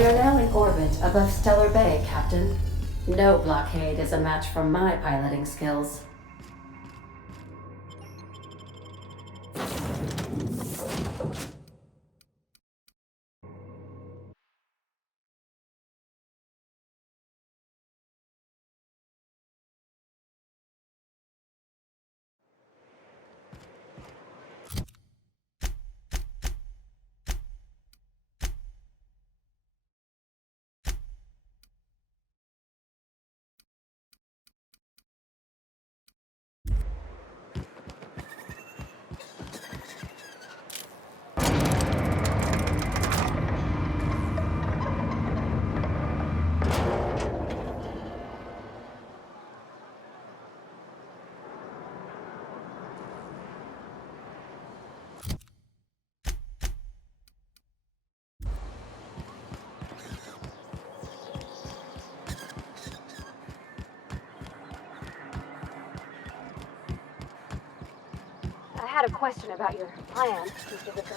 We are now in orbit above Stellar Bay, Captain. No blockade is a match for my piloting skills. I had a question about your plan, Mr. Vicker.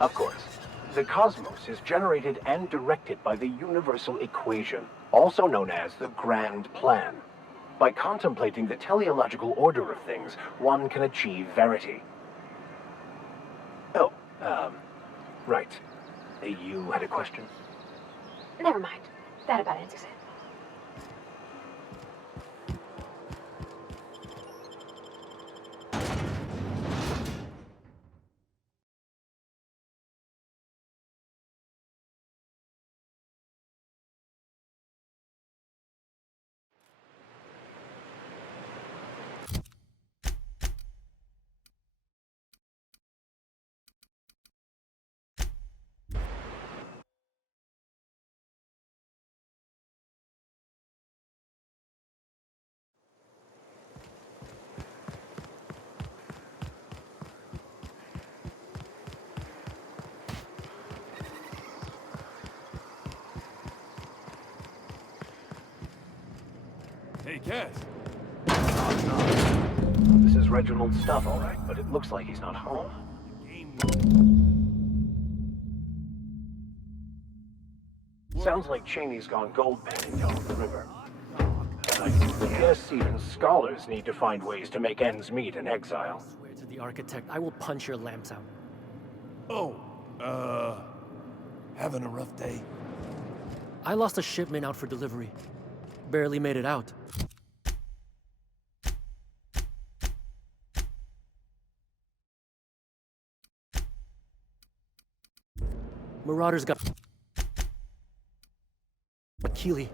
Of course. The cosmos is generated and directed by the universal equation, also known as the Grand Plan. By contemplating the teleological order of things, one can achieve verity. Oh, right. You had a question? Never mind. That about answers it. Hey, Cass. This is Reginald's stuff, all right, but it looks like he's not home. Sounds like Cheney's gone gold panning down the river. I guess even scholars need to find ways to make ends meet in exile. I swear to the architect, I will punch your lamps out. Oh, having a rough day? I lost a shipment out for delivery. Barely made it out. Marauders got Keely.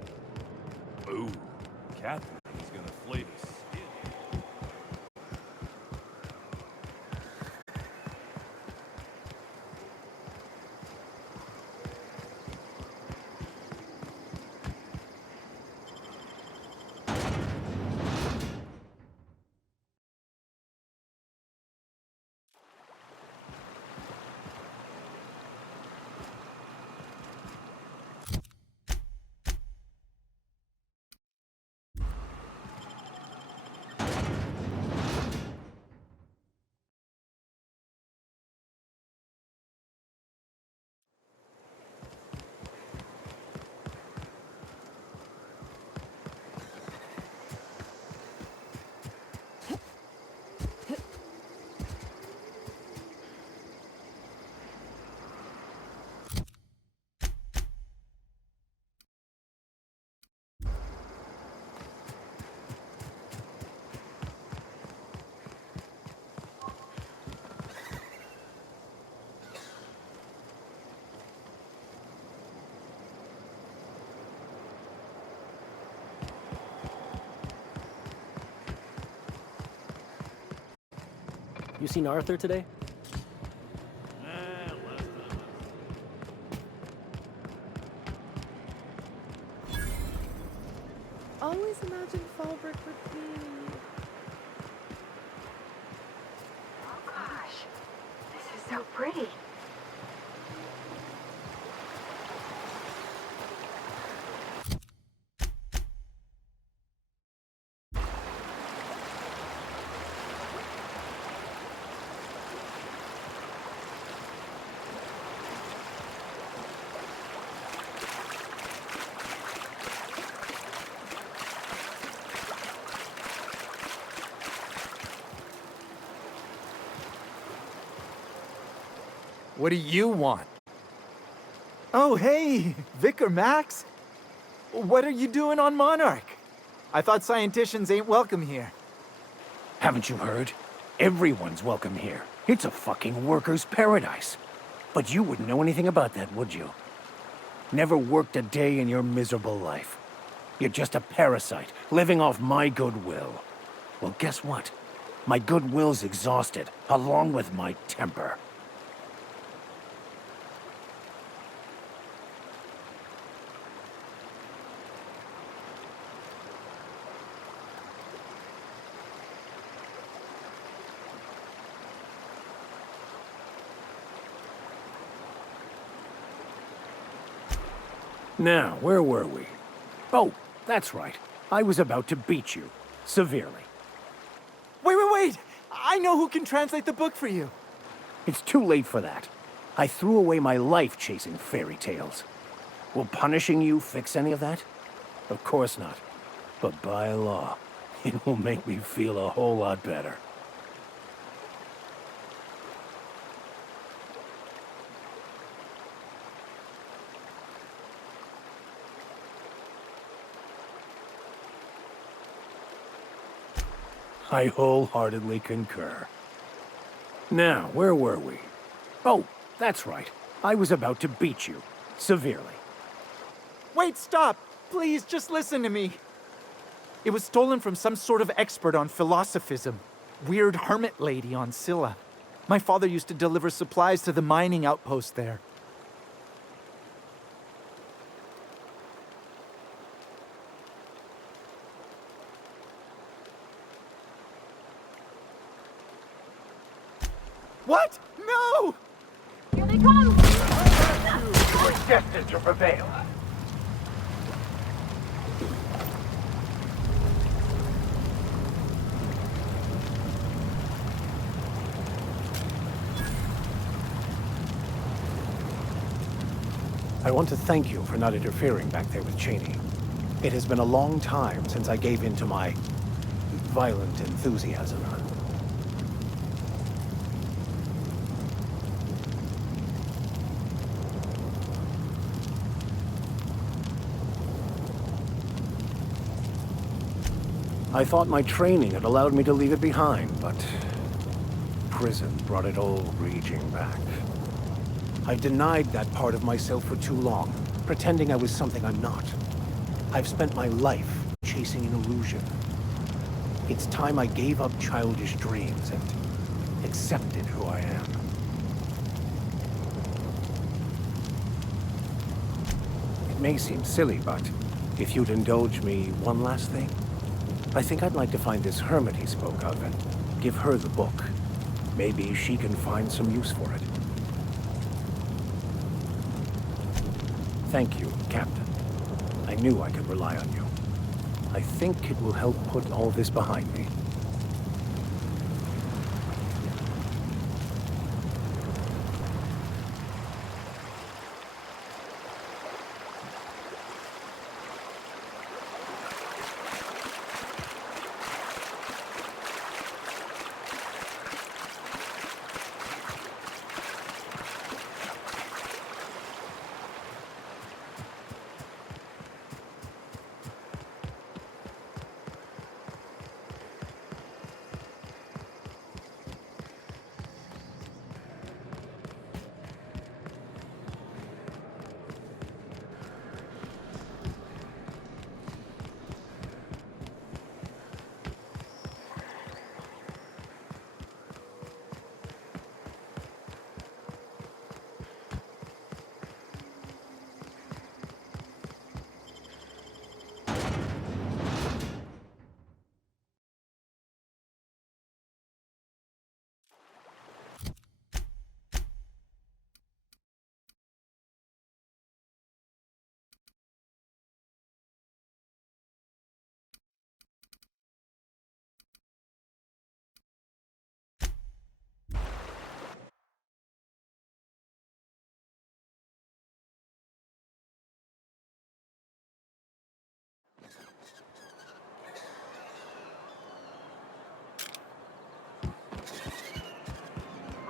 Ooh, Catherine is gonna flay the skin. You seen Arthur today? Always imagined Fallbrook would be... Oh gosh, this is so pretty. What do you want? Oh, hey, Vicar Max. What are you doing on Monarch? I thought scienticians ain't welcome here. Haven't you heard? Everyone's welcome here. It's a fucking worker's paradise. But you wouldn't know anything about that, would you? Never worked a day in your miserable life. You're just a parasite, living off my goodwill. Well, guess what? My goodwill's exhausted, along with my temper. Now, where were we? Oh, that's right. I was about to beat you. Severely. Wait! I know who can translate the book for you. It's too late for that. I threw away my life chasing fairy tales. Will punishing you fix any of that? Of course not. But by law, it will make me feel a whole lot better. I wholeheartedly concur. Now, where were we? Oh, that's right. I was about to beat you. Severely. Wait, stop! Please, just listen to me. It was stolen from some sort of expert on philosophism. Weird hermit lady on Scylla. My father used to deliver supplies to the mining outpost there. What? No! Here they come! You were destined to prevail. I want to thank you for not interfering back there with Cheney. It has been a long time since I gave in to my violent enthusiasm. I thought my training had allowed me to leave it behind, but prison brought it all raging back. I've denied that part of myself for too long, pretending I was something I'm not. I've spent my life chasing an illusion. It's time I gave up childish dreams and accepted who I am. It may seem silly, but if you'd indulge me one last thing, I think I'd like to find this hermit he spoke of and give her the book. Maybe she can find some use for it. Thank you, Captain. I knew I could rely on you. I think it will help put all this behind me.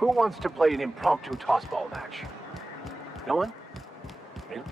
Who wants to play an impromptu tossball match? No one? Really?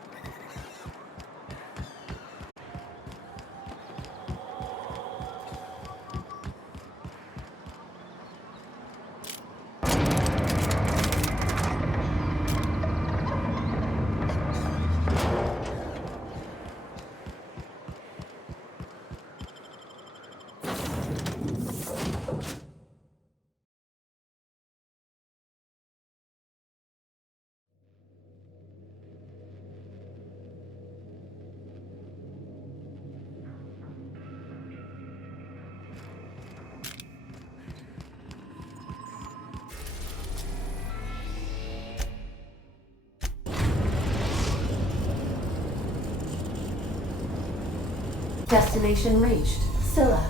Destination reached. Scylla.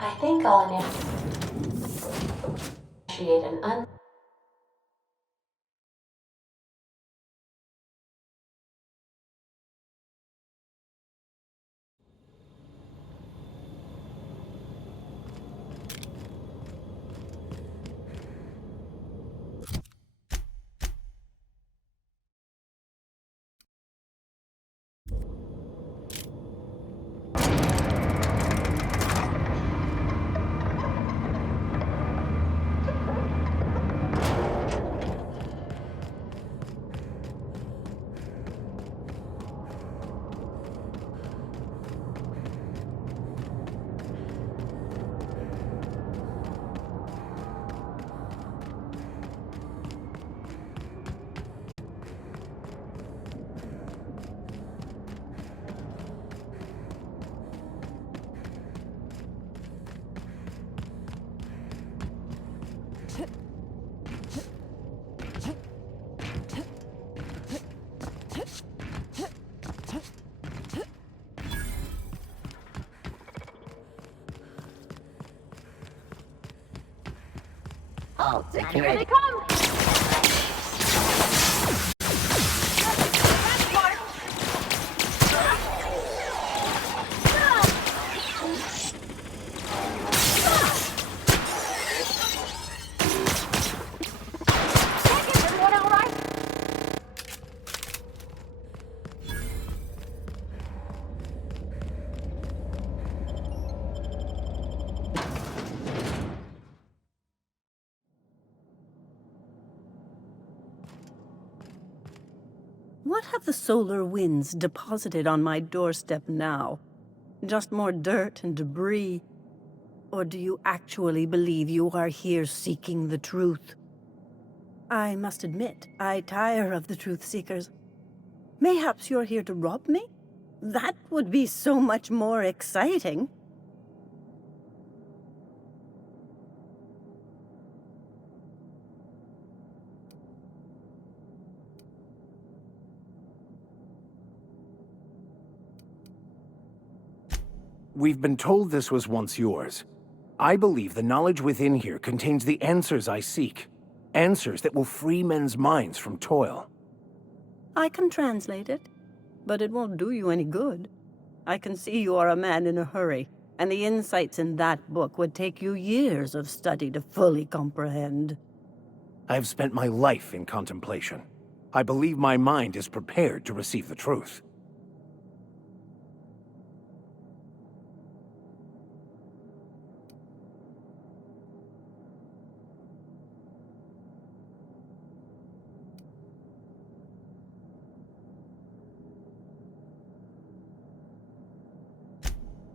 I think I'll initiate an Oh, here they come! Everyone all right? What have the solar winds deposited on my doorstep now? Just more dirt and debris? Or do you actually believe you are here seeking the truth? I must admit, I tire of the truth seekers. Mayhaps you're here to rob me? That would be so much more exciting. We've been told this was once yours. I believe the knowledge within here contains the answers I seek. Answers that will free men's minds from toil. I can translate it, but it won't do you any good. I can see you are a man in a hurry, and the insights in that book would take you years of study to fully comprehend. I have spent my life in contemplation. I believe my mind is prepared to receive the truth.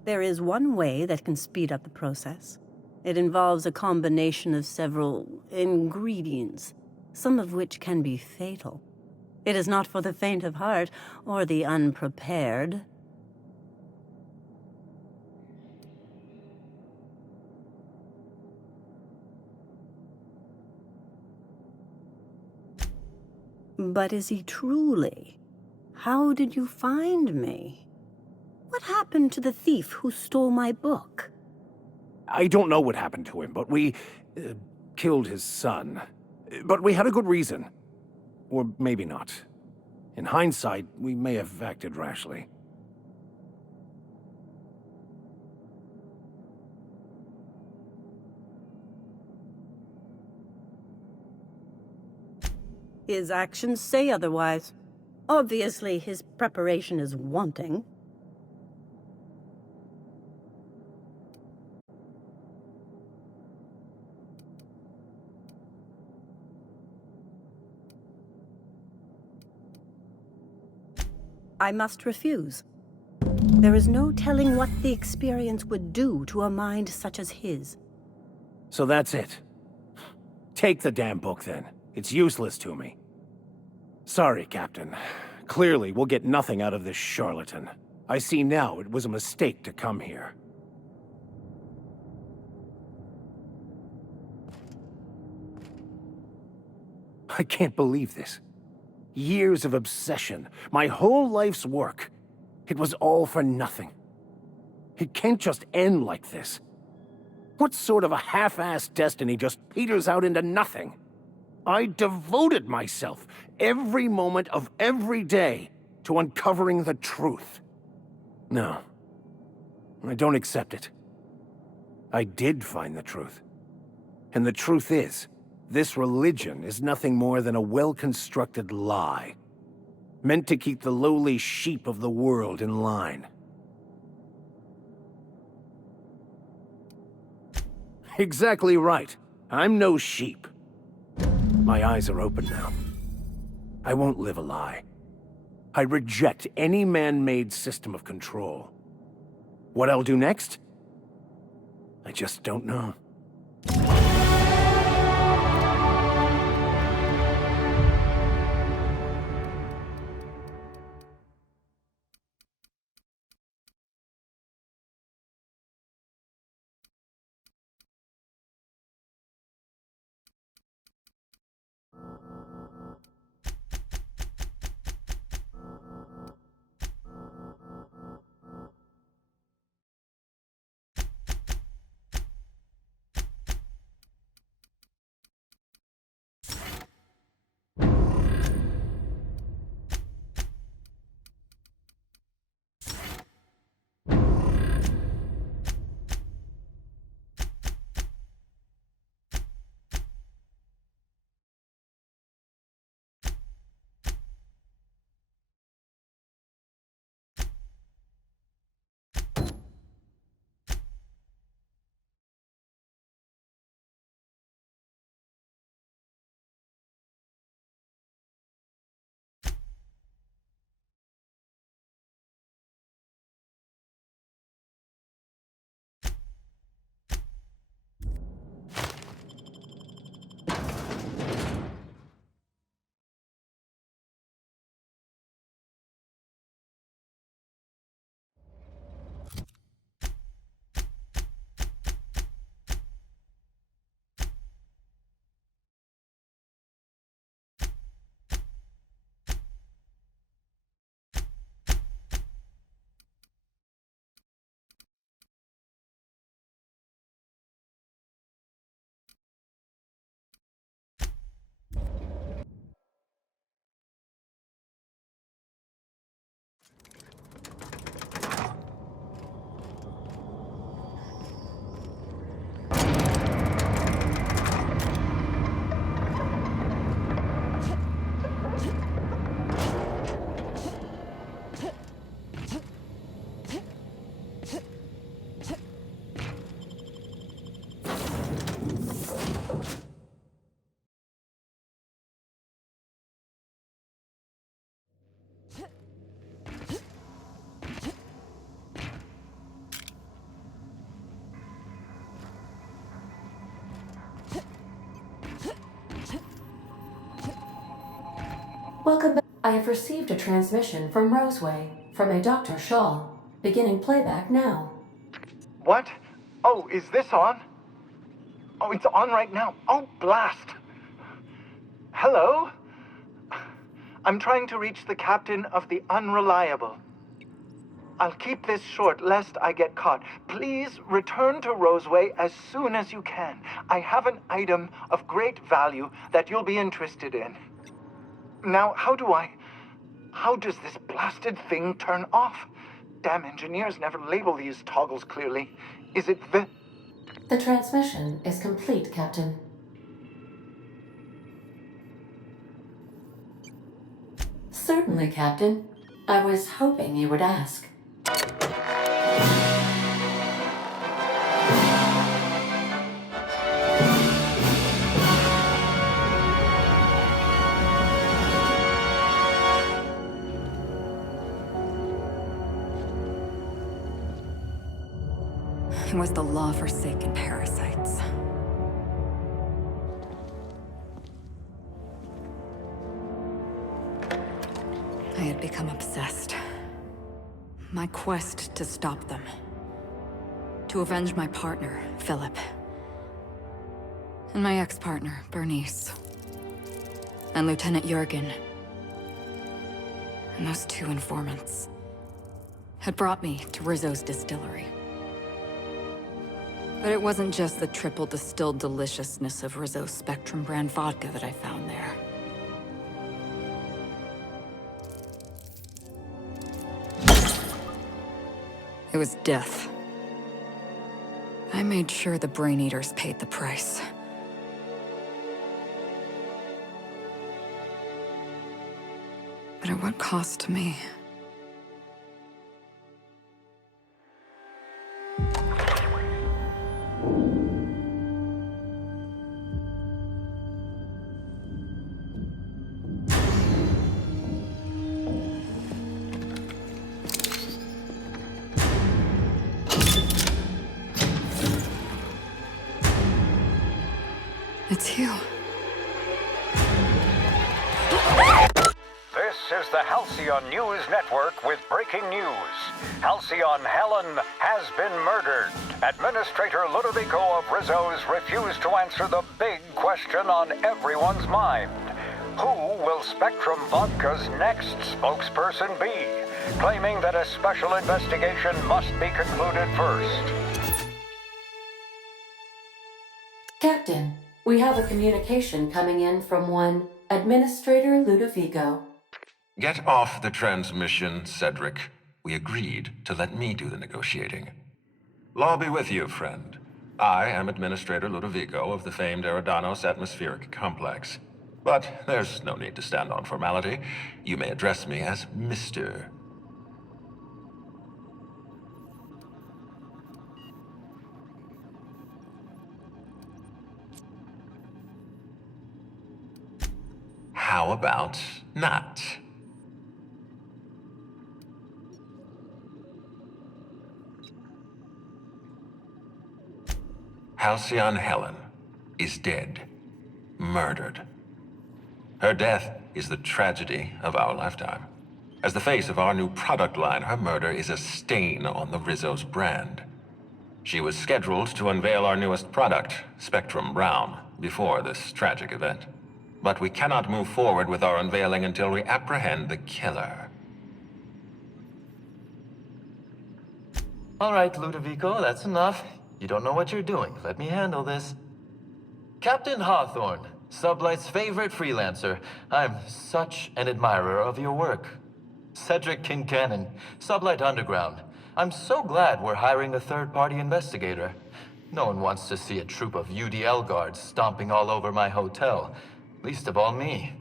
There is one way that can speed up the process. It involves a combination of several ingredients, some of which can be fatal. It is not for the faint of heart or the unprepared. But is he truly? How did you find me? What happened to the thief who stole my book? I don't know what happened to him, but we killed his son. But we had a good reason. Or maybe not. In hindsight, we may have acted rashly. His actions say otherwise. Obviously, his preparation is wanting. I must refuse. There is no telling what the experience would do to a mind such as his. So that's it. Take the damn book, then. It's useless to me. Sorry, Captain. Clearly, we'll get nothing out of this charlatan. I see now it was a mistake to come here. I can't believe this. Years of obsession, my whole life's work. It was all for nothing. It can't just end like this. What sort of a half-assed destiny just peters out into nothing? I devoted myself, every moment of every day, to uncovering the truth. No, I don't accept it. I did find the truth. And the truth is, this religion is nothing more than a well-constructed lie, meant to keep the lowly sheep of the world in line. Exactly right. I'm no sheep. My eyes are open now. I won't live a lie. I reject any man-made system of control. What I'll do next? I just don't know. Welcome back. I have received a transmission from Roseway, from a Dr. Shaw. Beginning playback now. What? Oh, is this on? Oh, it's on right now. Oh, blast. Hello? I'm trying to reach the captain of the Unreliable. I'll keep this short lest I get caught. Please return to Roseway as soon as you can. I have an item of great value that you'll be interested in. Now, how does this blasted thing turn off? Damn engineers never label these toggles clearly. Is it the... The transmission is complete, Captain. Certainly, Captain. I was hoping you would ask. It was the law-forsaken parasites. I had become obsessed. My quest to stop them. To avenge my partner, Philip. And my ex-partner, Bernice. And Lieutenant Jurgen. And those two informants had brought me to Rizzo's distillery. But it wasn't just the triple distilled deliciousness of Rizzo's Spectrum brand vodka that I found there. It was death. I made sure the Brain Eaters paid the price. But at what cost to me? It's you. This is the Halcyon News Network with breaking news. Halcyon Helen has been murdered. Administrator Ludovico of Rizzo's refused to answer the big question on everyone's mind. Who will Spectrum Vodka's next spokesperson be? Claiming that a special investigation must be concluded first. Captain, we have a communication coming in from one Administrator Ludovico. Get off the transmission, Cedric. We agreed to let me do the negotiating. Law be with you, friend. I am Administrator Ludovico of the famed Eridanos Atmospheric Complex. But there's no need to stand on formality. You may address me as Mr. How about not? Halcyon Helen is dead. Murdered. Her death is the tragedy of our lifetime. As the face of our new product line, her murder is a stain on the Rizzo's brand. She was scheduled to unveil our newest product, Spectrum Brown, before this tragic event. But we cannot move forward with our unveiling until we apprehend the killer. All right, Ludovico, that's enough. You don't know what you're doing. Let me handle this. Captain Hawthorne, Sublight's favorite freelancer. I'm such an admirer of your work. Cedric Kincannon, Sublight Underground. I'm so glad we're hiring a third-party investigator. No one wants to see a troop of UDL guards stomping all over my hotel. Least of all me.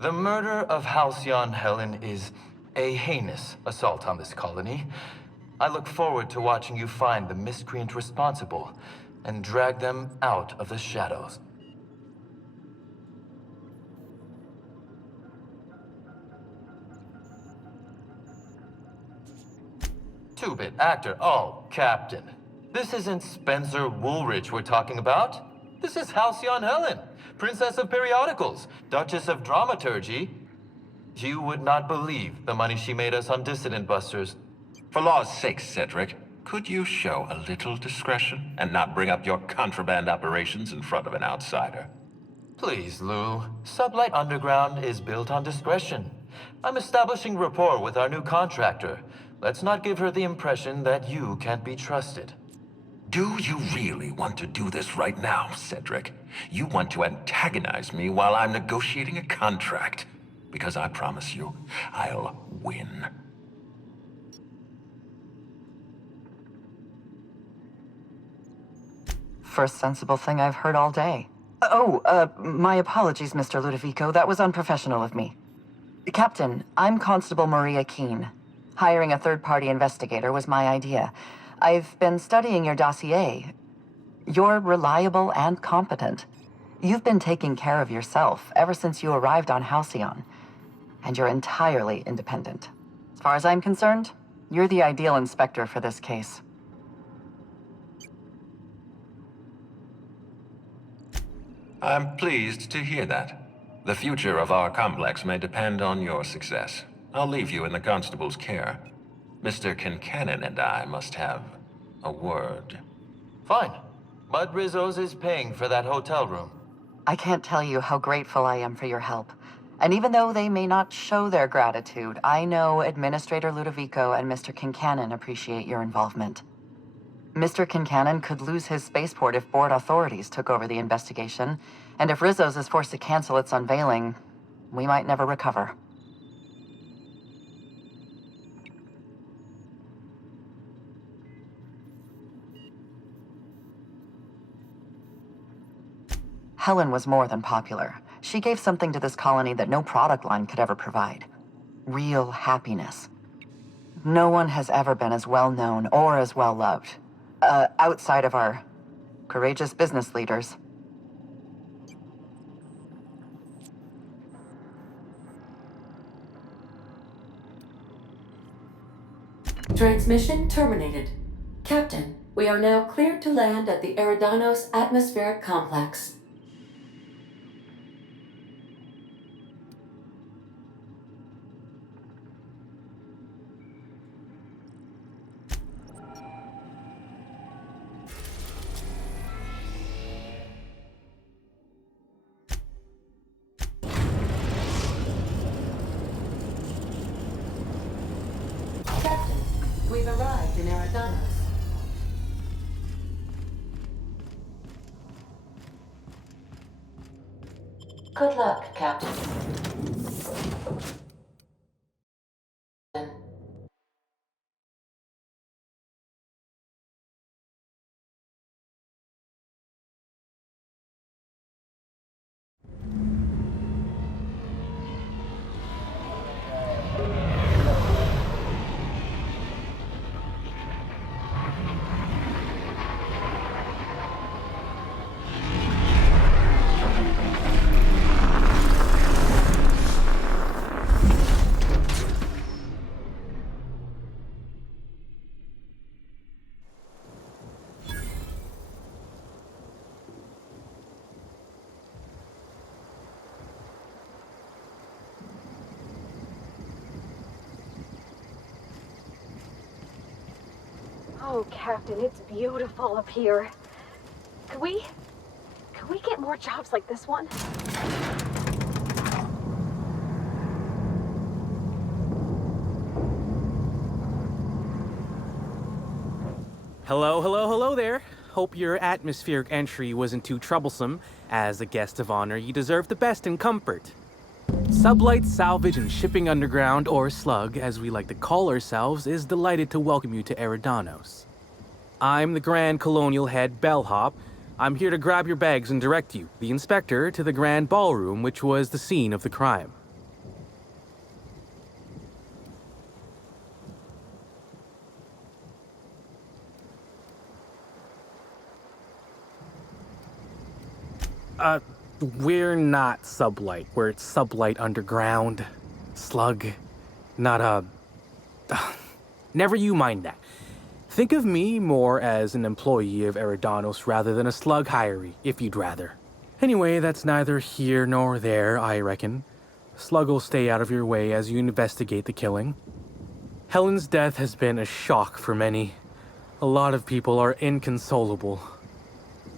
The murder of Halcyon Helen is a heinous assault on this colony. I look forward to watching you find the miscreant responsible and drag them out of the shadows. Two-bit actor. Oh, Captain. This isn't Spencer Woolridge we're talking about. This is Halcyon Helen, Princess of Periodicals, Duchess of Dramaturgy. You would not believe the money she made us on Dissident Busters. For law's sake, Cedric, could you show a little discretion and not bring up your contraband operations in front of an outsider? Please, Lou. Sublight Underground is built on discretion. I'm establishing rapport with our new contractor. Let's not give her the impression that you can't be trusted. Do you really want to do this right now, Cedric? You want to antagonize me while I'm negotiating a contract? Because I promise you, I'll win. First sensible thing I've heard all day. My apologies, Mr. Ludovico. That was unprofessional of me. Captain, I'm Constable Maria Keene. Hiring a third-party investigator was my idea. I've been studying your dossier. You're reliable and competent. You've been taking care of yourself ever since you arrived on Halcyon. And you're entirely independent. As far as I'm concerned, you're the ideal inspector for this case. I'm pleased to hear that. The future of our complex may depend on your success. I'll leave you in the constable's care. Mr. Kincannon and I must have a word. Fine. But Rizzo's is paying for that hotel room. I can't tell you how grateful I am for your help. And even though they may not show their gratitude, I know Administrator Ludovico and Mr. Kincannon appreciate your involvement. Mr. Kincannon could lose his spaceport if board authorities took over the investigation, and if Rizzo's is forced to cancel its unveiling, we might never recover. Helen was more than popular. She gave something to this colony that no product line could ever provide. Real happiness. No one has ever been as well known or as well loved. Outside of our courageous business leaders. Transmission terminated. Captain, we are now cleared to land at the Eridanos Atmospheric Complex. Captain, we've arrived in Eridanos. Good luck, Captain. Oh, Captain, it's beautiful up here. Could we get more jobs like this one? Hello there. Hope your atmospheric entry wasn't too troublesome. As a guest of honor, you deserve the best in comfort. Sublight Salvage and Shipping Underground, or Slug, as we like to call ourselves, is delighted to welcome you to Eridanos. I'm the Grand Colonial Head Bellhop. I'm here to grab your bags and direct you, the inspector, to the Grand Ballroom, which was the scene of the crime. We're not Sublight. We're Sublight Underground. Slug. Not Never you mind that. Think of me more as an employee of Eridanos rather than a slug hiree, if you'd rather. Anyway, that's neither here nor there, I reckon. Slug will stay out of your way as you investigate the killing. Helen's death has been a shock for many. A lot of people are inconsolable.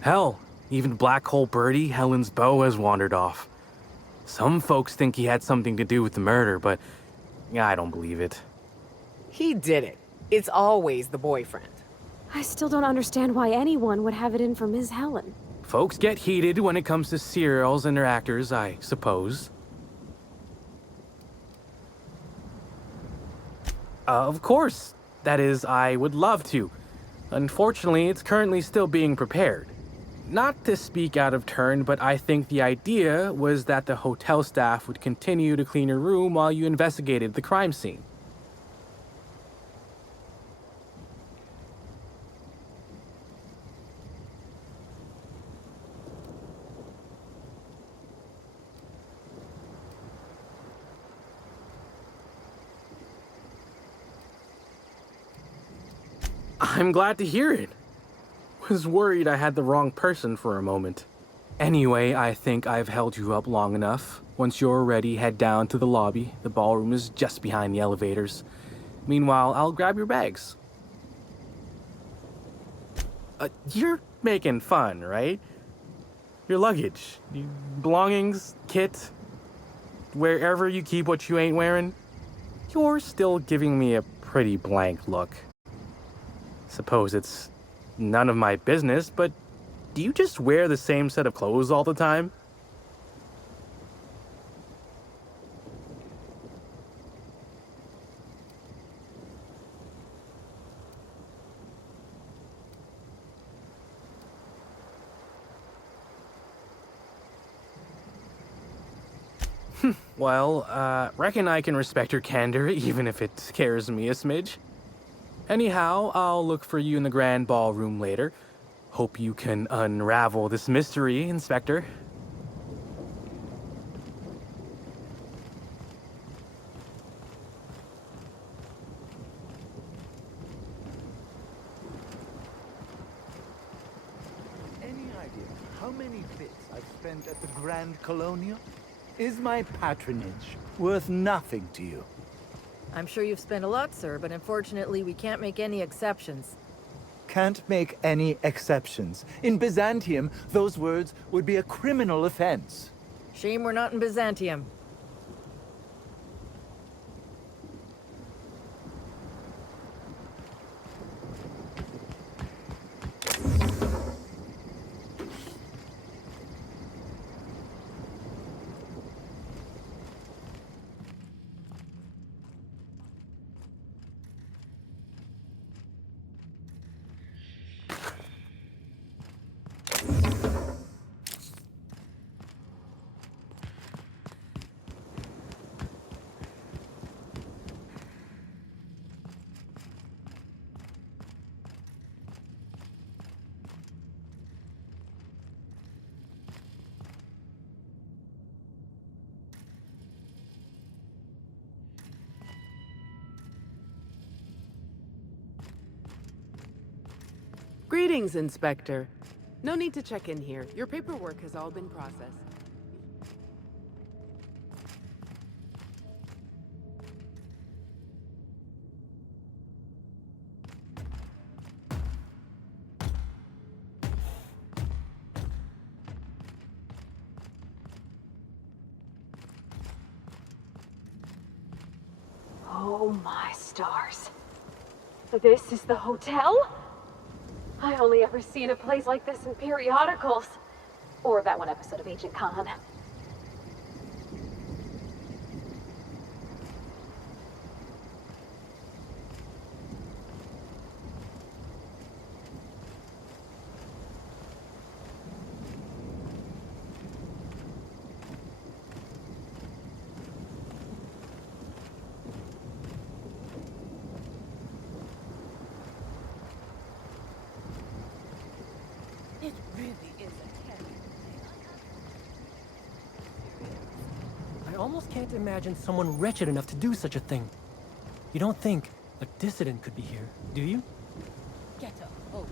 Hell, even Black Hole Birdie, Helen's beau, has wandered off. Some folks think he had something to do with the murder, but I don't believe it. He did it. It's always the boyfriend. I still don't understand why anyone would have it in for Ms. Helen. Folks get heated when it comes to serials and their actors, I suppose. Of course. That is, I would love to. Unfortunately, it's currently still being prepared. Not to speak out of turn, but I think the idea was that the hotel staff would continue to clean your room while you investigated the crime scene. I'm glad to hear it. Was worried I had the wrong person for a moment. Anyway, I think I've held you up long enough. Once you're ready, head down to the lobby. The ballroom is just behind the elevators. Meanwhile, I'll grab your bags. You're making fun, right? Your luggage, your belongings, kit, wherever you keep what you ain't wearing. You're still giving me a pretty blank look. Suppose it's none of my business, but do you just wear the same set of clothes all the time? Well, reckon I can respect your candor, even if it scares me a smidge. Anyhow, I'll look for you in the grand ballroom later. Hope you can unravel this mystery, Inspector. Any idea how many bits I've spent at the Grand Colonial? Is my patronage worth nothing to you? I'm sure you've spent a lot, sir, but unfortunately we can't make any exceptions. Can't make any exceptions. In Byzantium, those words would be a criminal offense. Shame we're not in Byzantium. Greetings, Inspector. No need to check in here. Your paperwork has all been processed. Oh my stars. This is the hotel? I only ever seen a place like this in periodicals. Or that one episode of Agent Khan. It really is a terrible I almost can't imagine someone wretched enough to do such a thing. You don't think a dissident could be here, do you? Get up. Oh,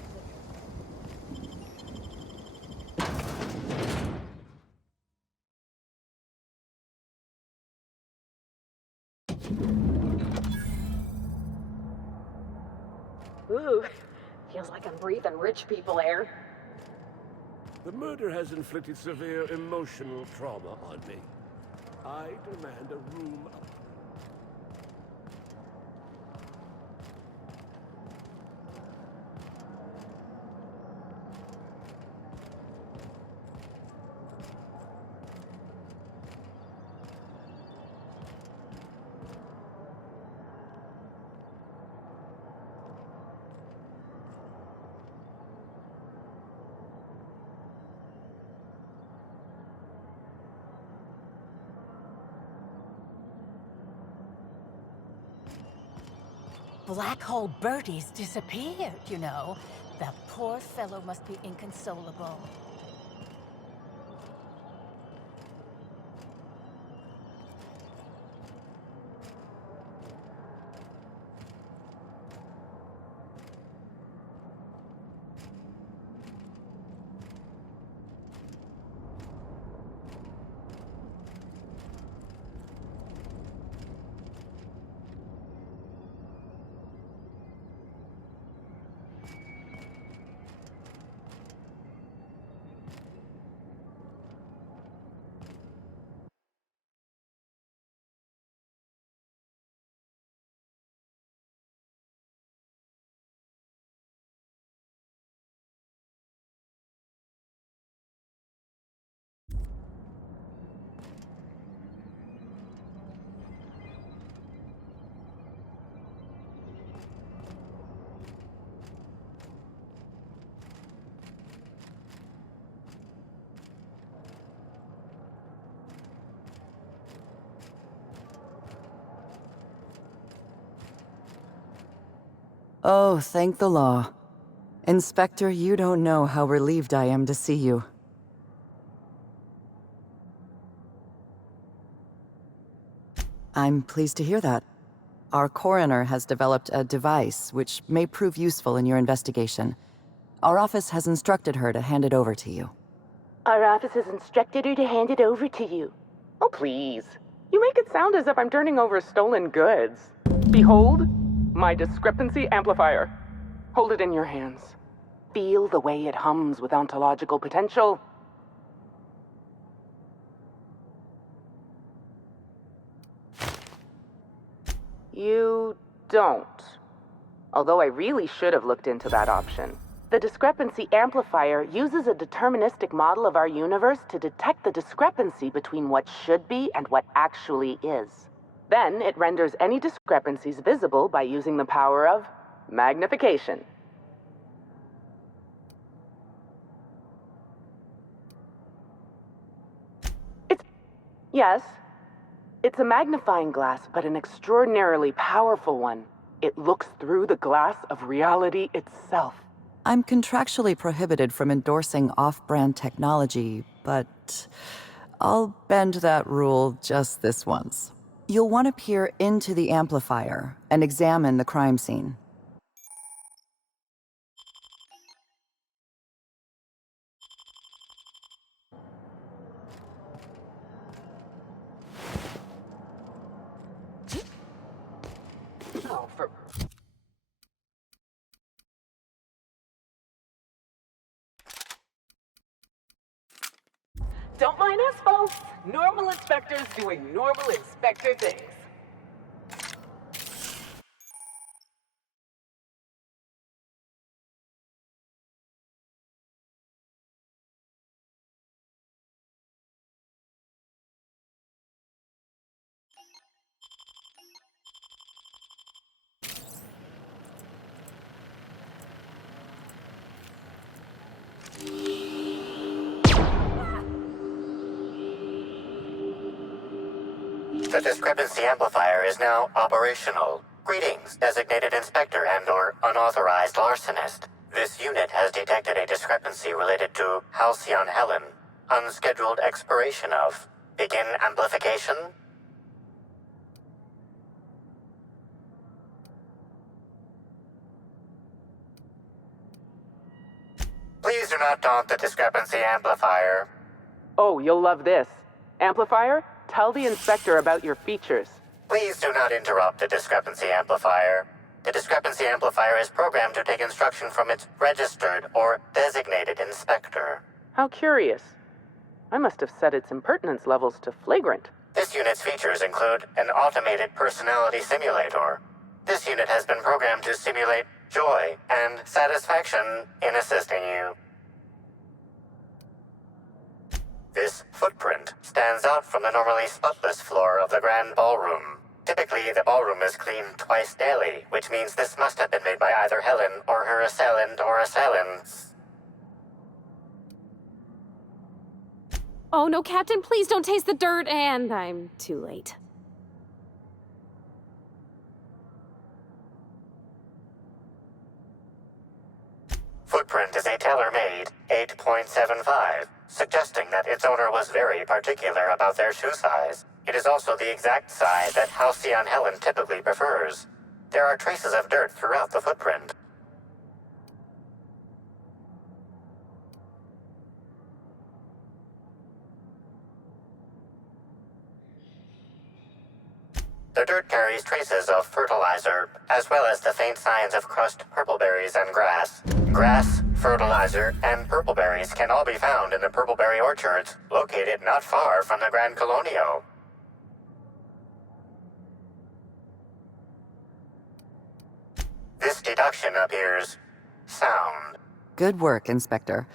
Ooh, feels like I'm breathing rich people air. The murder has inflicted severe emotional trauma on me. I demand a room Black Hole Bertie's disappeared, you know. The poor fellow must be inconsolable. Oh, thank the law. Inspector, you don't know how relieved I am to see you. I'm pleased to hear that. Our coroner has developed a device which may prove useful in your investigation. Our office has instructed her to hand it over to you. Our office has instructed her to hand it over to you. Oh, please. You make it sound as if I'm turning over stolen goods. Behold, my discrepancy amplifier. Hold it in your hands. Feel the way it hums with ontological potential. You don't. Although I really should have looked into that option. The discrepancy amplifier uses a deterministic model of our universe to detect the discrepancy between what should be and what actually is. Then it renders any discrepancies visible by using the power of magnification. Yes, it's a magnifying glass, but an extraordinarily powerful one. It looks through the glass of reality itself. I'm contractually prohibited from endorsing off-brand technology, but I'll bend that rule just this once. You'll want to peer into the amplifier and examine the crime scene. Oh, for... Don't mind us, folks. Normal inspectors doing normal inspector things. The discrepancy amplifier is now operational. Greetings, designated inspector and/or unauthorized larcenist. This unit has detected a discrepancy related to Halcyon Helen. Unscheduled expiration of. Begin amplification. Please do not daunt the discrepancy amplifier. Oh, you'll love this. Amplifier, tell the inspector about your features. Please do not interrupt the discrepancy amplifier. The discrepancy amplifier is programmed to take instruction from its registered or designated inspector. How curious. I must have set its impertinence levels to flagrant. This unit's features include an automated personality simulator. This unit has been programmed to simulate joy and satisfaction in assisting you. This footprint stands out from the normally spotless floor of the grand ballroom. Typically, the ballroom is cleaned twice daily, which means this must have been made by either Helen or her assailant or assailants. Oh no, Captain, please don't taste the dirt, and I'm too late. footprint is a tailor-made 8.75, suggesting that its owner was very particular about their shoe size. It is also the exact size that Halcyon Helen typically prefers. There are traces of dirt throughout the footprint. The dirt carries traces of fertilizer, as well as the faint signs of crushed purpleberries and grass. Grass, fertilizer, and purpleberries can all be found in the purpleberry orchards, located not far from the Grand Colonio. This deduction appears sound. Good work, Inspector.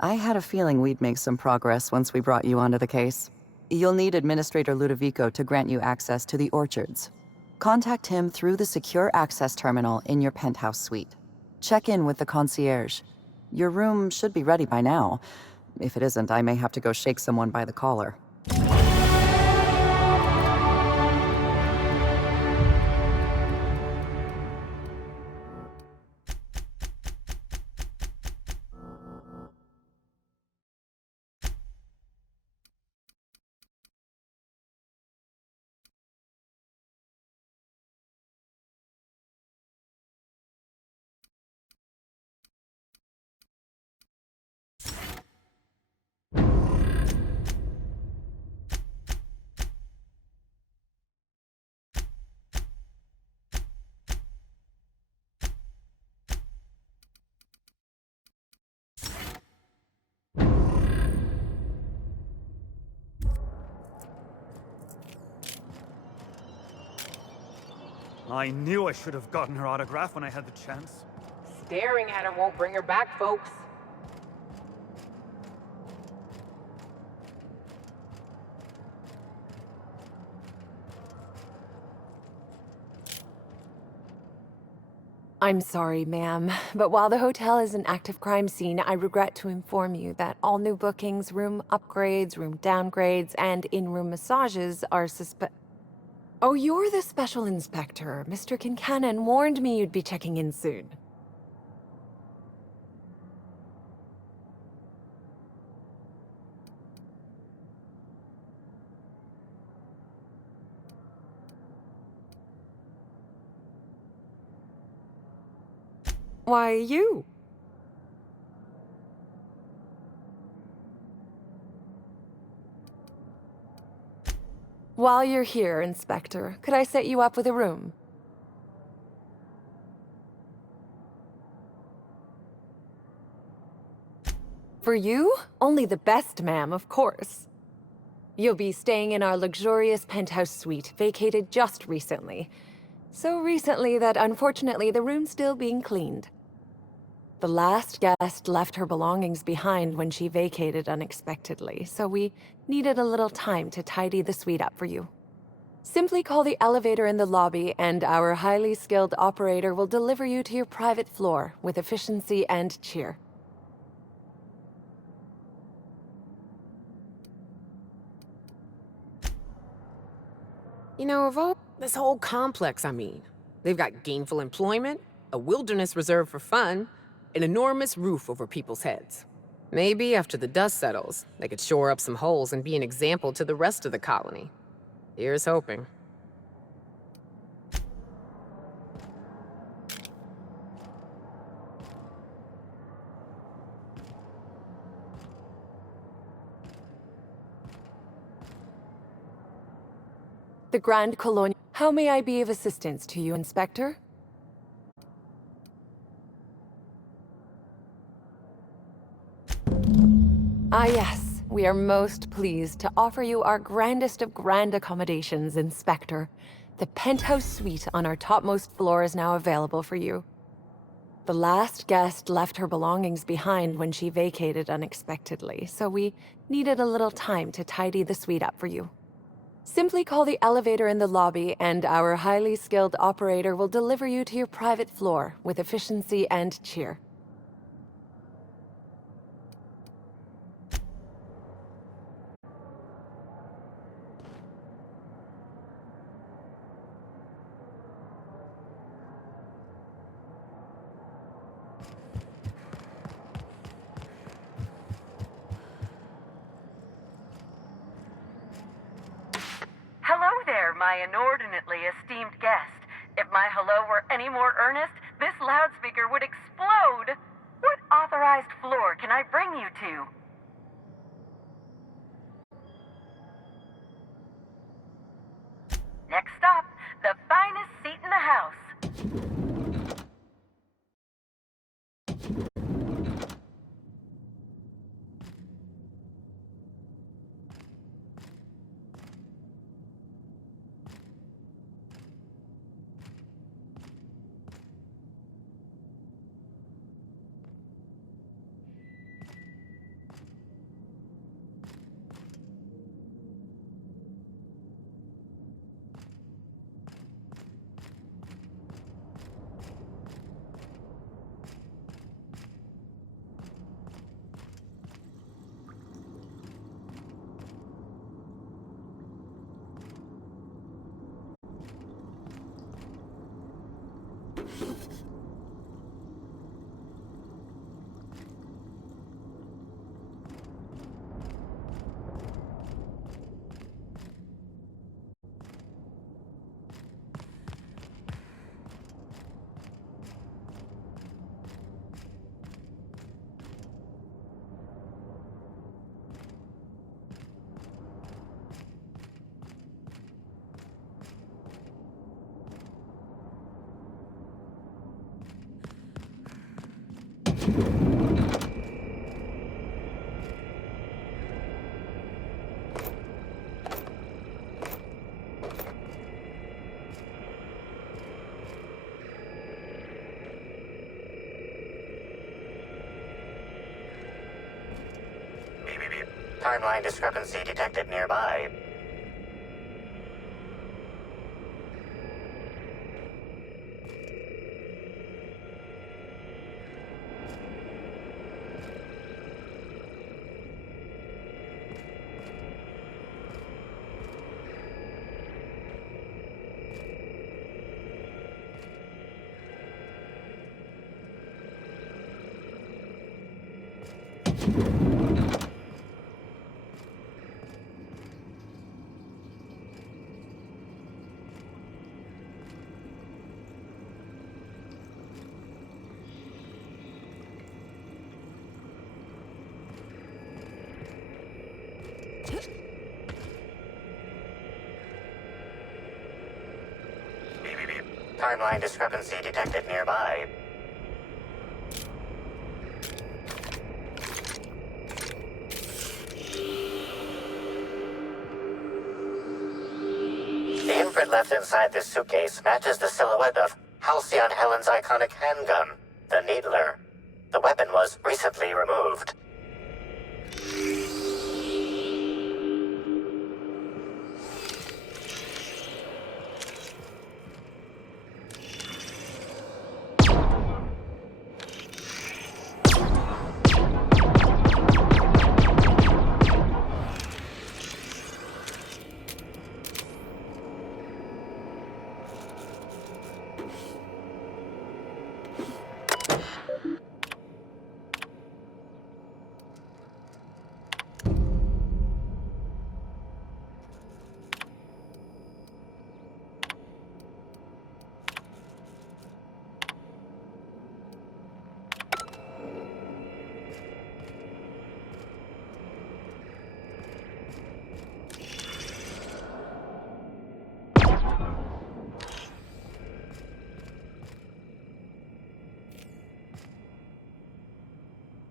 I had a feeling we'd make some progress once we brought you onto the case. You'll need Administrator Ludovico to grant you access to the orchards. Contact him through the secure access terminal in your penthouse suite. Check in with the concierge. Your room should be ready by now. If it isn't, I may have to go shake someone by the collar. I knew I should have gotten her autograph when I had the chance. Staring at her won't bring her back, folks. I'm sorry, ma'am, but while the hotel is an active crime scene, I regret to inform you that all new bookings, room upgrades, room downgrades, and in-room massages are Oh, you're the special inspector. Mr. Kincannon warned me you'd be checking in soon. Why, you? While you're here, Inspector, could I set you up with a room? For you? Only the best, ma'am, of course. You'll be staying in our luxurious penthouse suite, vacated just recently. So recently that unfortunately the room's still being cleaned. The last guest left her belongings behind when she vacated unexpectedly, so we needed a little time to tidy the suite up for you. Simply call the elevator in the lobby and our highly skilled operator will deliver you to your private floor with efficiency and cheer. You know, of all this whole complex, they've got gainful employment, a wilderness reserve for fun, an enormous roof over people's heads. Maybe after the dust settles, they could shore up some holes and be an example to the rest of the colony. Here's hoping. The Grand Colonial. How may I be of assistance to you, Inspector? Ah, yes. We are most pleased to offer you our grandest of grand accommodations, Inspector. The penthouse suite on our topmost floor is now available for you. The last guest left her belongings behind when she vacated unexpectedly, so we needed a little time to tidy the suite up for you. Simply call the elevator in the lobby and our highly skilled operator will deliver you to your private floor with efficiency and cheer. my inordinately esteemed guest. If my hello were any more earnest, this loudspeaker would explode. What authorized floor can I bring you to? Next stop, the finest seat in the house. Timeline discrepancy detected nearby. Timeline discrepancy detected nearby. The imprint left inside this suitcase matches the silhouette of Halcyon Helen's iconic handgun, the Needler. The weapon was recently removed.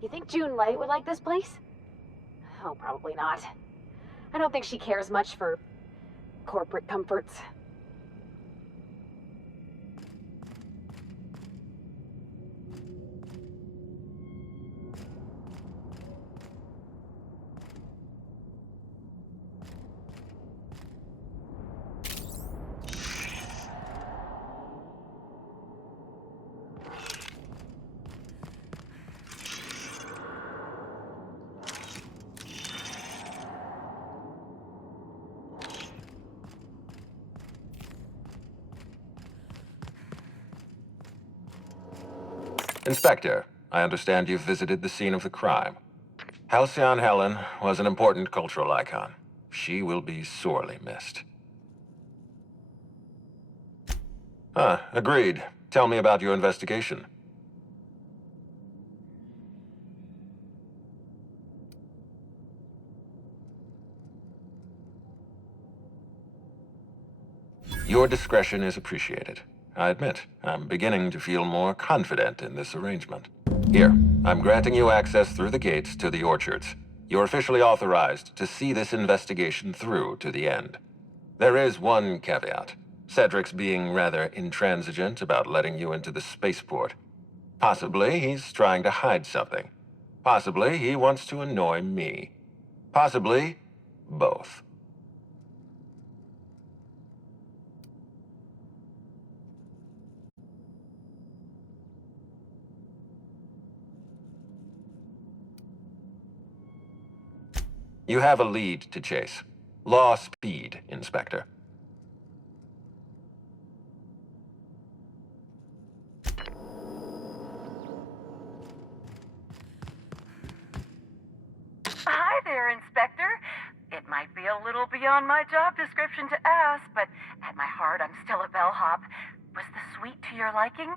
You think June Light would like this place? Oh, probably not. I don't think she cares much for corporate comforts. Inspector, I understand you've visited the scene of the crime. Halcyon Helen was an important cultural icon. She will be sorely missed. Agreed. Tell me about your investigation. Your discretion is appreciated. I admit, I'm beginning to feel more confident in this arrangement. Here, I'm granting you access through the gates to the orchards. You're officially authorized to see this investigation through to the end. There is one caveat. Cedric's being rather intransigent about letting you into the spaceport. Possibly he's trying to hide something. Possibly he wants to annoy me. Possibly both. You have a lead to chase. Law speed, Inspector. Hi there, Inspector. It might be a little beyond my job description to ask, but at my heart, I'm still a bellhop. Was the suite to your liking?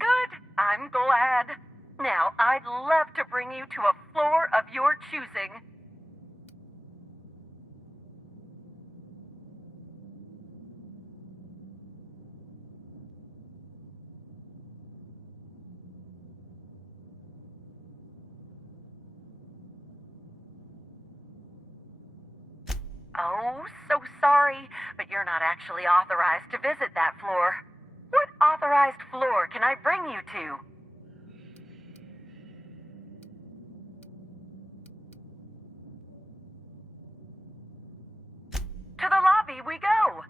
Good. I'm glad. Now, I'd love to bring you to a floor of your choosing. Oh, so sorry, but you're not actually authorized to visit that floor. What authorized floor can I bring you to? To the lobby we go!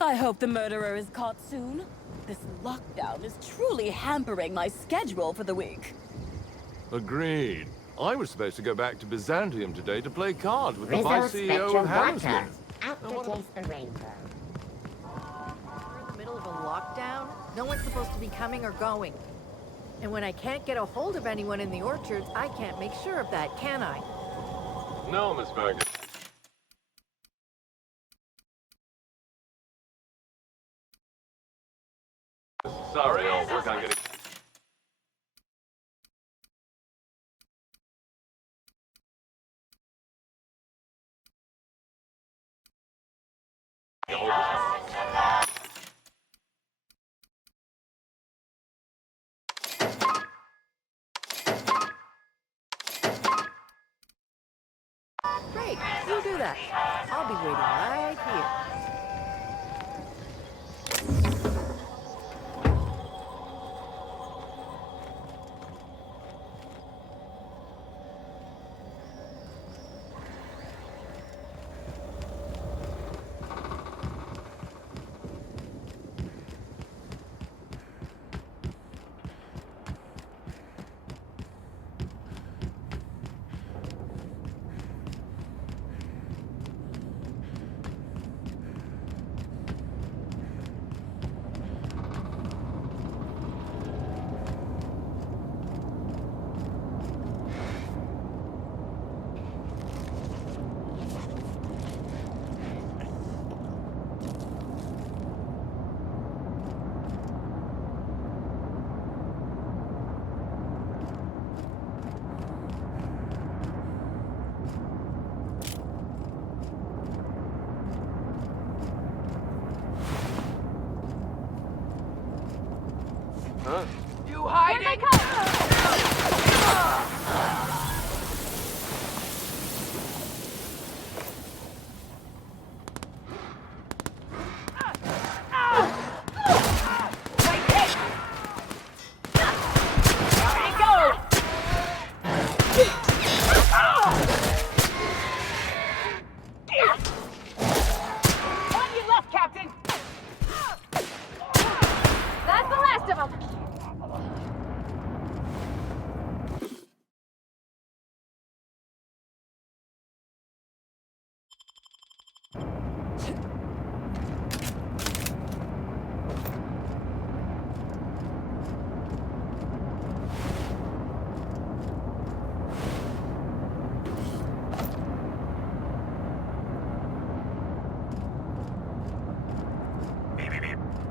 I hope the murderer is caught soon. This lockdown is truly hampering my schedule for the week. Agreed. I was supposed to go back to Byzantium today to play cards with the Rizzo Vice CEO Spectrum of Hammersmith. Water. Out to taste the rainbow. We're in the middle of a lockdown. No one's supposed to be coming or going. And when I can't get a hold of anyone in the orchards, I can't make sure of that, can I? No, Miss Bergen. Sorry, I'll work on getting... Great, you do that. I'll be waiting right here. Huh? You hiding? That's the last of them.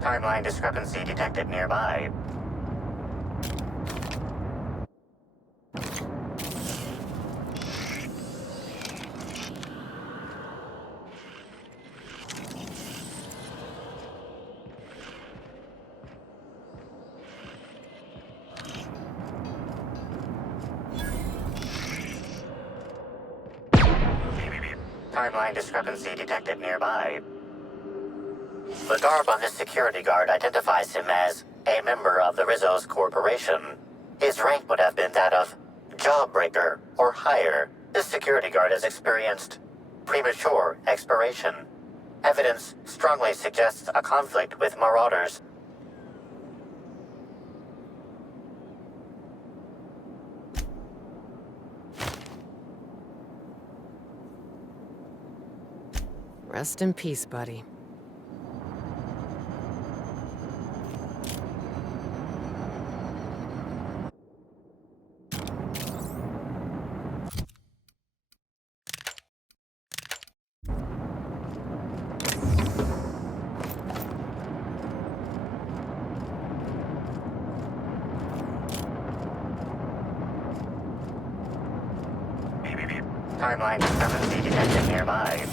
Timeline discrepancy detected nearby. Timeline discrepancy detected nearby. The garb on this security guard identifies him as a member of the Rizzo's Corporation. His rank would have been that of Jawbreaker or higher. This security guard has experienced premature expiration. Evidence strongly suggests a conflict with Marauders. Rest in peace, buddy. Timeline discrepancy detected nearby.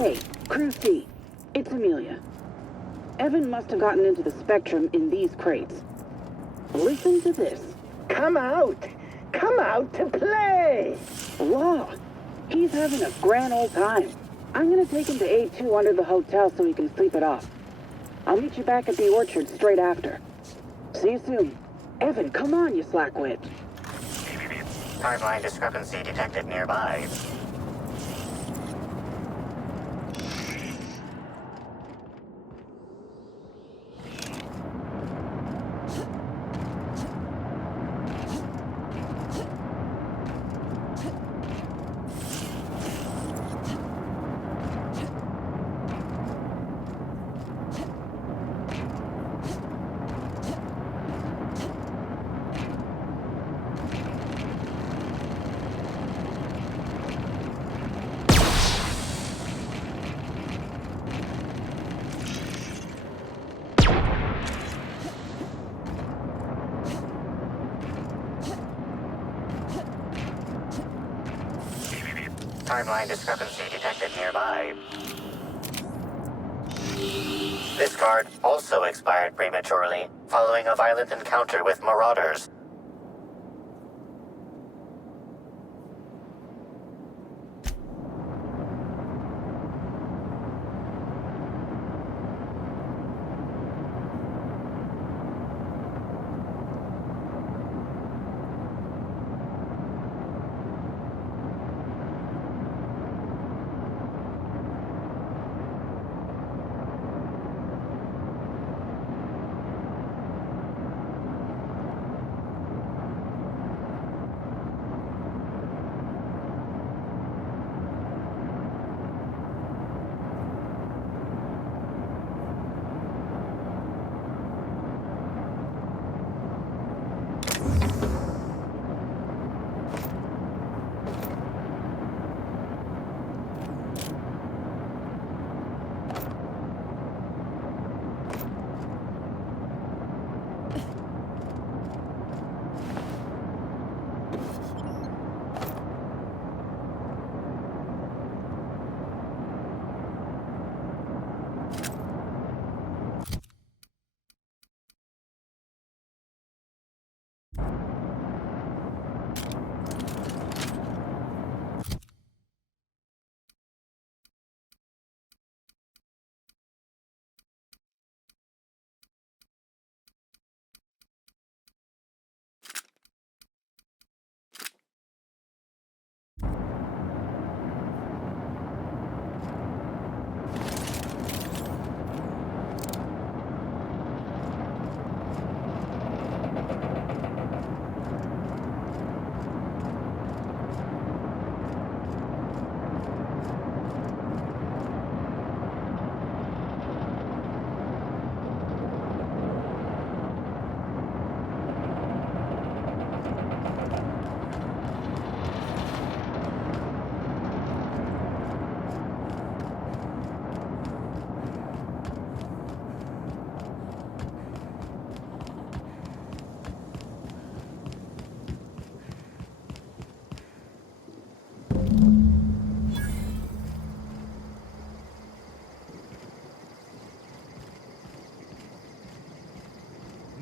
Hey, Crew C. It's Amelia. Evan must have gotten into the Spectrum in these crates. Listen to this. Come out! Come out to play! Law. He's having a grand old time. I'm gonna take him to A2 under the hotel so he can sleep it off. I'll meet you back at the orchard straight after. See you soon. Evan, come on, you slackwit. Timeline discrepancy detected nearby. Timeline discrepancy detected nearby. This card also expired prematurely, following a violent encounter with marauders.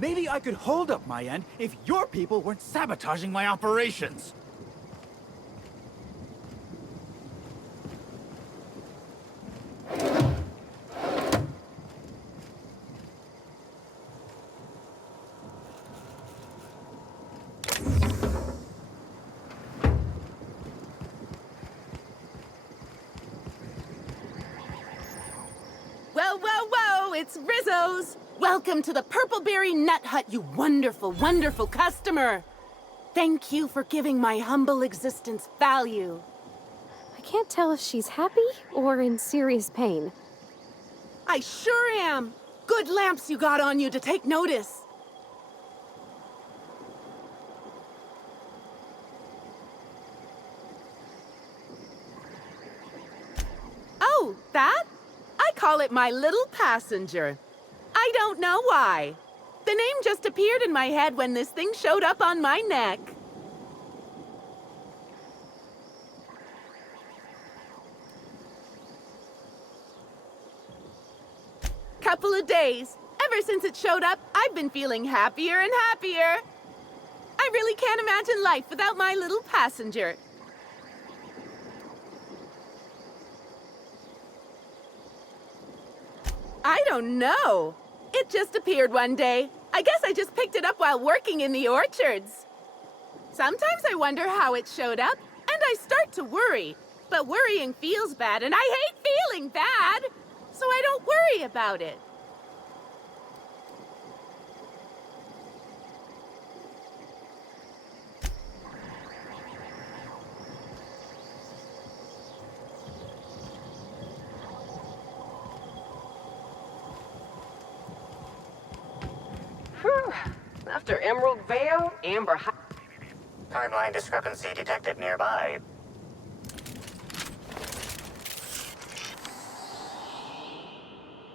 Maybe I could hold up my end if your people weren't sabotaging my operations. Whoa, whoa, whoa! It's Rizzo's! Welcome to the Purpleberry Nut Hut, you wonderful, wonderful customer! Thank you for giving my humble existence value. I can't tell if she's happy or in serious pain. I sure am! Good lamps you got on you to take notice. Oh, that? I call it my little passenger. I don't know why. The name just appeared in my head when this thing showed up on my neck. Couple of days. Ever since it showed up, I've been feeling happier and happier. I really can't imagine life without my little passenger. I don't know. It just appeared one day. I guess I just picked it up while working in the orchards. Sometimes I wonder how it showed up, and I start to worry. But worrying feels bad, and I hate feeling bad. So I don't worry about it. Whew. After Emerald Vale, Amber High. Timeline discrepancy detected nearby.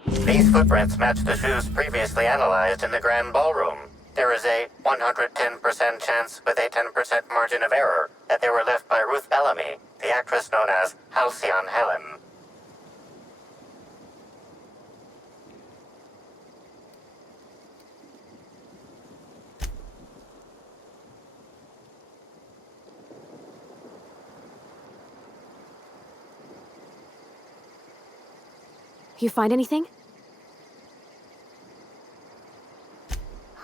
These footprints match the shoes previously analyzed in the Grand Ballroom. There is a 110% chance with a 10% margin of error that they were left by Ruth Bellamy, the actress known as Halcyon Helen. You find anything?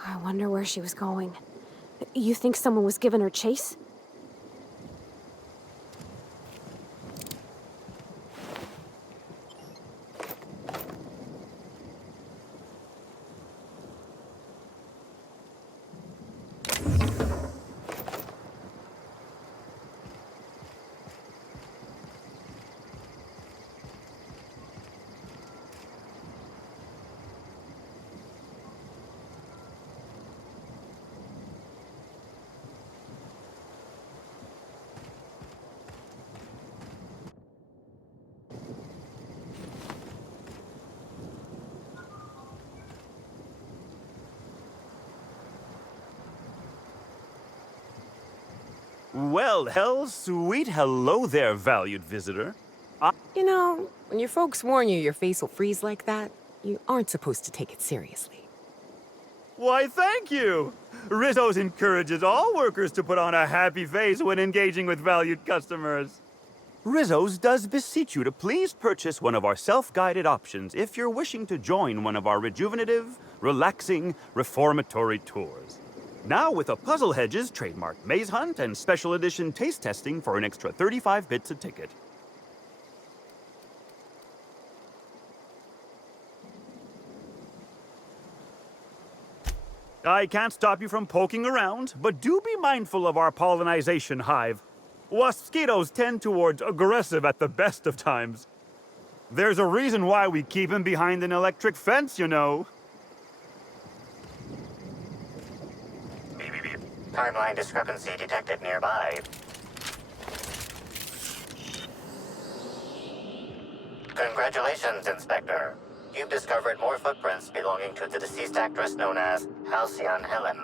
I wonder where she was going. You think someone was giving her chase? Well, sweet hello there, valued visitor. You know, when your folks warn you your face will freeze like that, you aren't supposed to take it seriously. Why, thank you! Rizzo's encourages all workers to put on a happy face when engaging with valued customers. Rizzo's does beseech you to please purchase one of our self-guided options if you're wishing to join one of our rejuvenative, relaxing, reformatory tours. Now with a Puzzle Hedges trademark maze hunt and special edition taste testing for an extra 35 bits a ticket. I can't stop you from poking around, but do be mindful of our pollinization hive. Waspitos tend towards aggressive at the best of times. There's a reason why we keep him behind an electric fence, you know. Timeline discrepancy detected nearby. Congratulations, Inspector. You've discovered more footprints belonging to the deceased actress known as Halcyon Helen.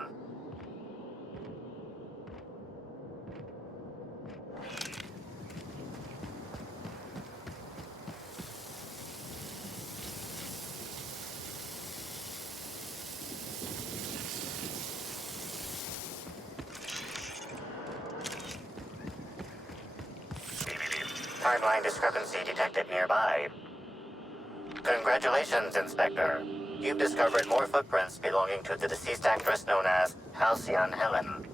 Timeline discrepancy detected nearby. Congratulations, Inspector. You've discovered more footprints belonging to the deceased actress known as Halcyon Helen.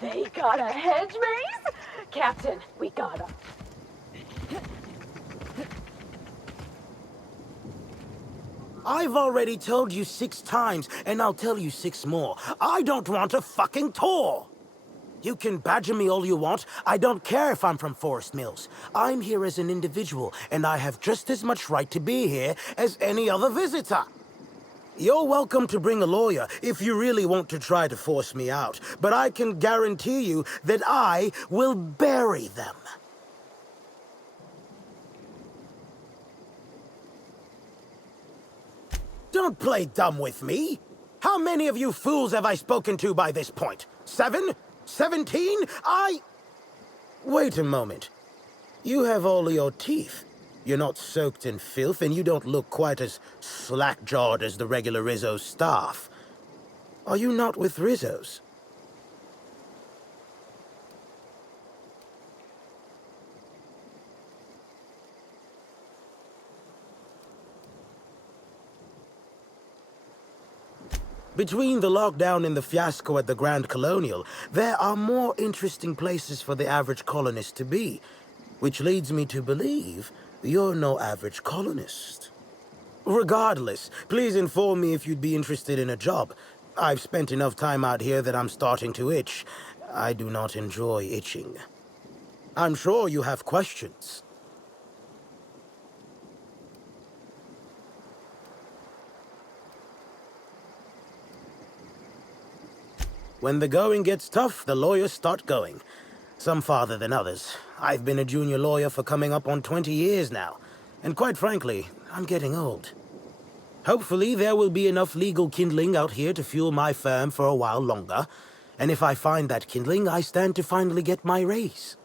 They got a hedge maze? Captain, we got him. I've already told you 6 times, and I'll tell you 6 more. I don't want a fucking tour! You can badger me all you want. I don't care if I'm from Forest Mills. I'm here as an individual, and I have just as much right to be here as any other visitor. You're welcome to bring a lawyer if you really want to try to force me out, but I can guarantee you that I will bury them. Don't play dumb with me. How many of you fools have I spoken to by this point? 7? 17? Wait a moment. You have all your teeth. You're not soaked in filth, and you don't look quite as slack-jawed as the regular Rizzo staff. Are you not with Rizzo's? Between the lockdown and the fiasco at the Grand Colonial, there are more interesting places for the average colonist to be, which leads me to believe you're no average colonist. Regardless, please inform me if you'd be interested in a job. I've spent enough time out here that I'm starting to itch. I do not enjoy itching. I'm sure you have questions. When the going gets tough, the lawyers start going. Some farther than others. I've been a junior lawyer for coming up on 20 years now. And quite frankly, I'm getting old. Hopefully, there will be enough legal kindling out here to fuel my firm for a while longer. And if I find that kindling, I stand to finally get my raise.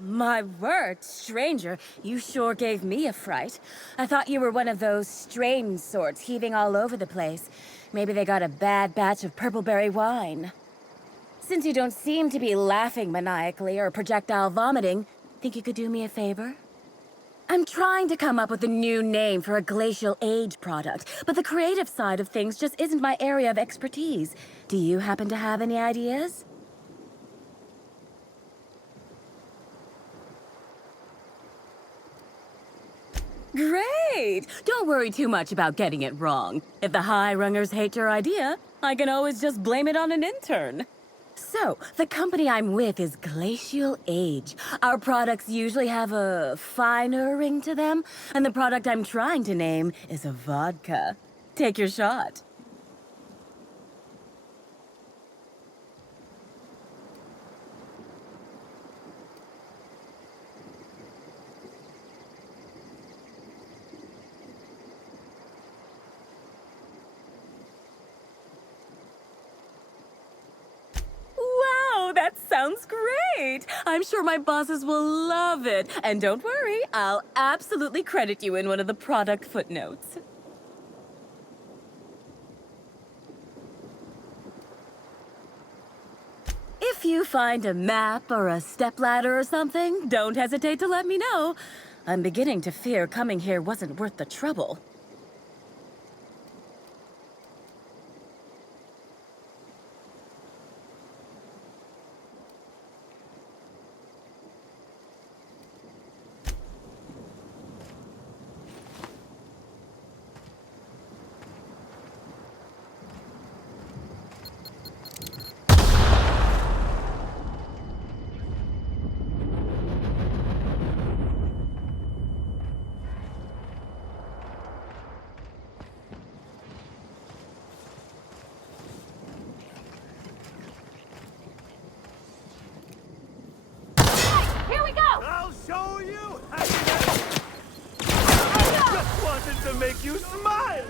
My word, stranger, you sure gave me a fright. I thought you were one of those strange sorts heaving all over the place. Maybe they got a bad batch of purpleberry wine. Since you don't seem to be laughing maniacally or projectile vomiting, think you could do me a favor? I'm trying to come up with a new name for a glacial age product, but the creative side of things just isn't my area of expertise. Do you happen to have any ideas? Great! Don't worry too much about getting it wrong. If the high-rungers hate your idea, I can always just blame it on an intern. So, the company I'm with is Glacial Age. Our products usually have a finer ring to them, and the product I'm trying to name is a vodka. Take your shot. Wow, that sounds great! I'm sure my bosses will love it. And don't worry, I'll absolutely credit you in one of the product footnotes. If you find a map or a stepladder or something, don't hesitate to let me know. I'm beginning to fear coming here wasn't worth the trouble. Here we go! I'll show you happiness! I just wanted to make you smile!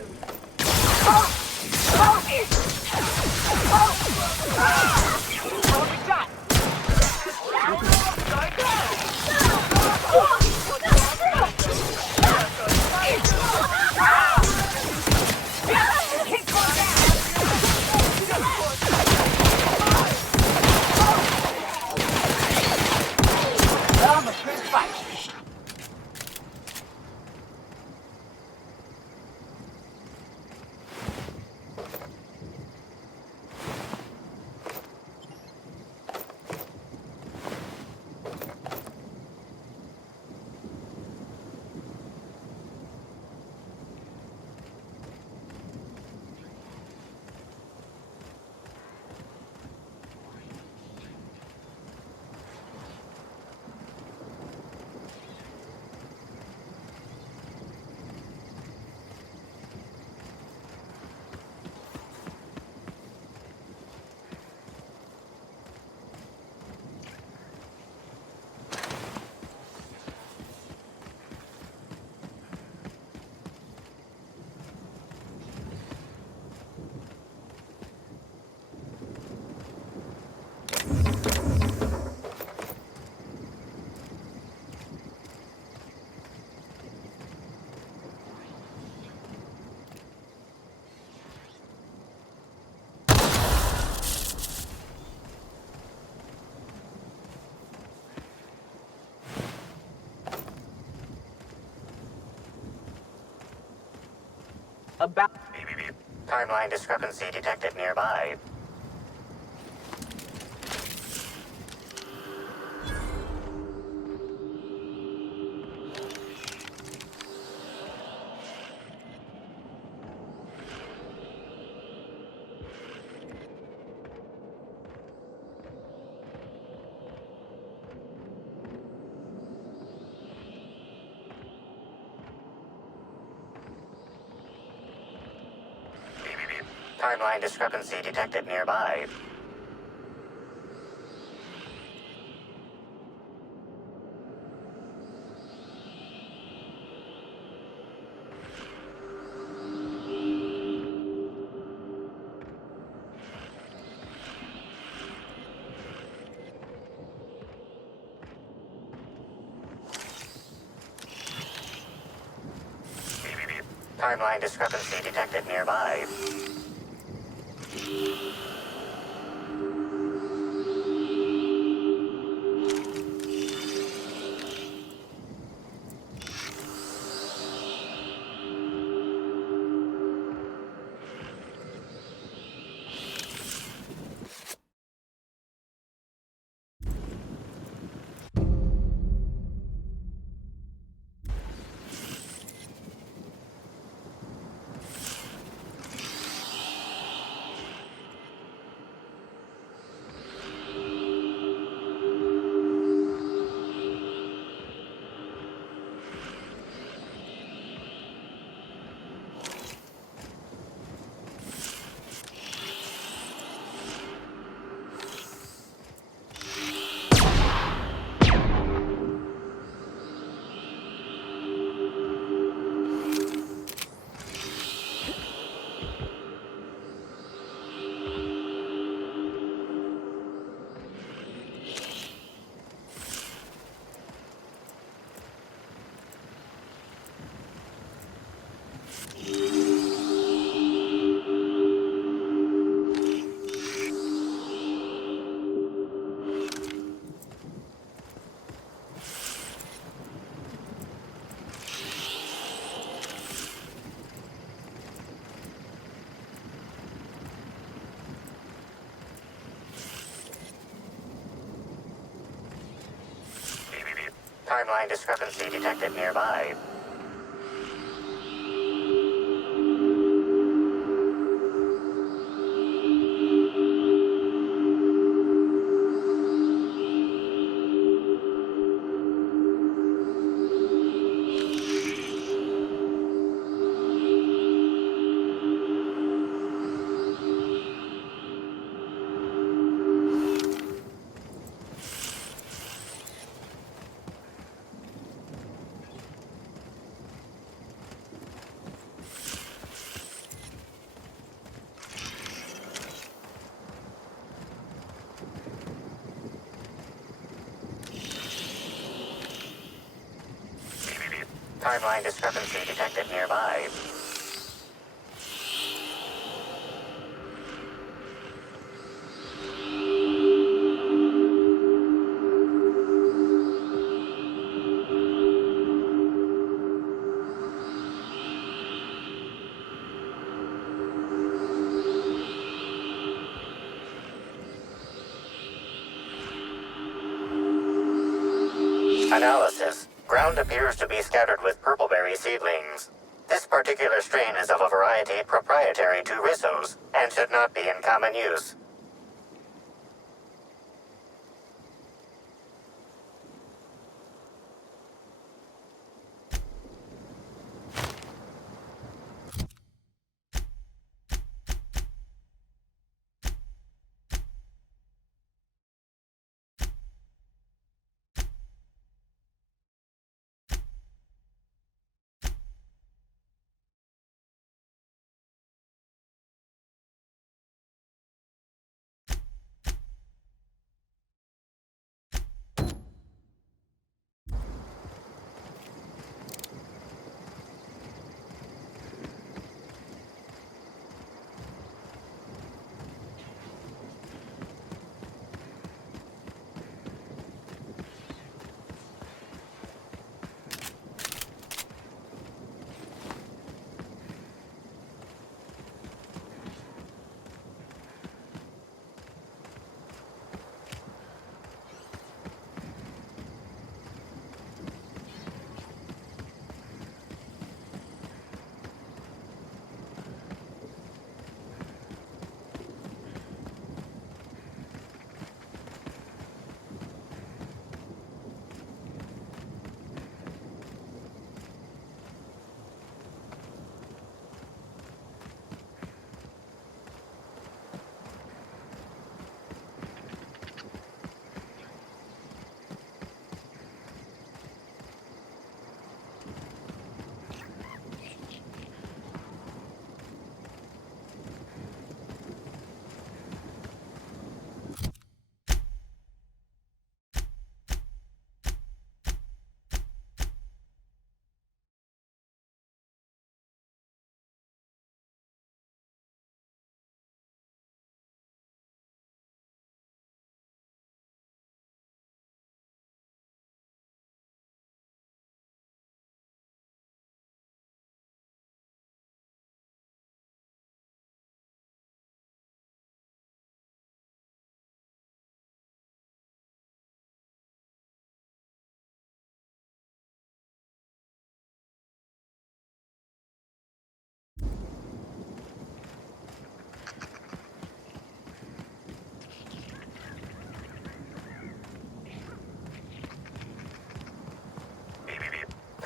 About... Timeline discrepancy detected nearby. Timeline discrepancy detected nearby. Timeline discrepancy detected nearby. Timeline discrepancy detected nearby. Timeline discrepancy detected nearby. Analysis. Ground appears to be scattered with purpleberry seedlings. This particular strain is of a variety proprietary to Rissos and should not be in common use.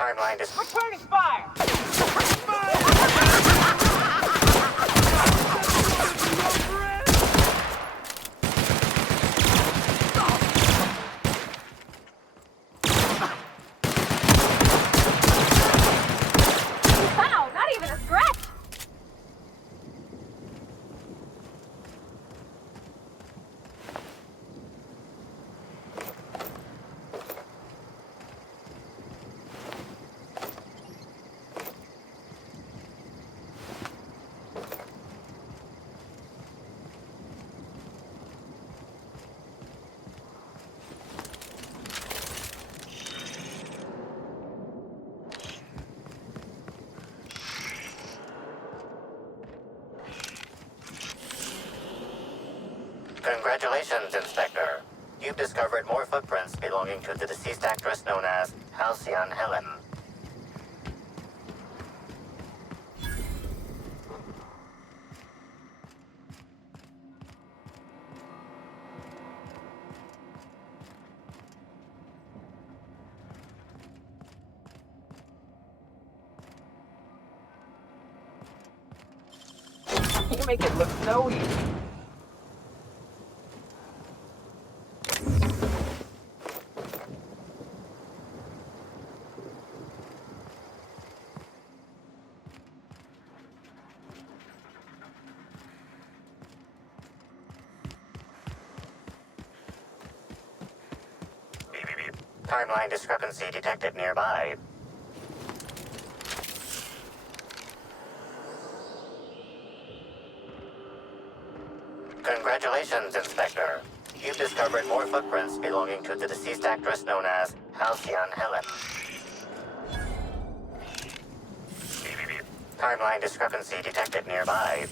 Timeline is... Returning fire! Wow, not even a scratch! Congratulations, Inspector. You've discovered more footprints belonging to the deceased actress known as Halcyon Helen. You make it look so easy. Timeline discrepancy detected nearby. Congratulations, Inspector. You've discovered more footprints belonging to the deceased actress known as Halcyon Helen. Timeline discrepancy detected nearby.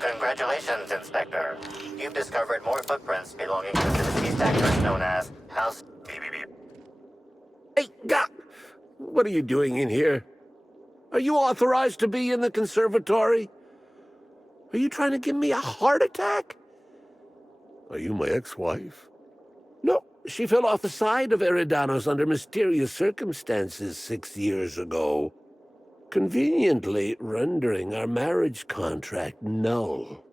Congratulations, Inspector. You've discovered more footprints belonging to the deceased actress known as House... Hey, what are you doing in here? Are you authorized to be in the conservatory? Are you trying to give me a heart attack? Are you my ex-wife? No, she fell off the side of Eridanos under mysterious circumstances 6 years ago, conveniently rendering our marriage contract null.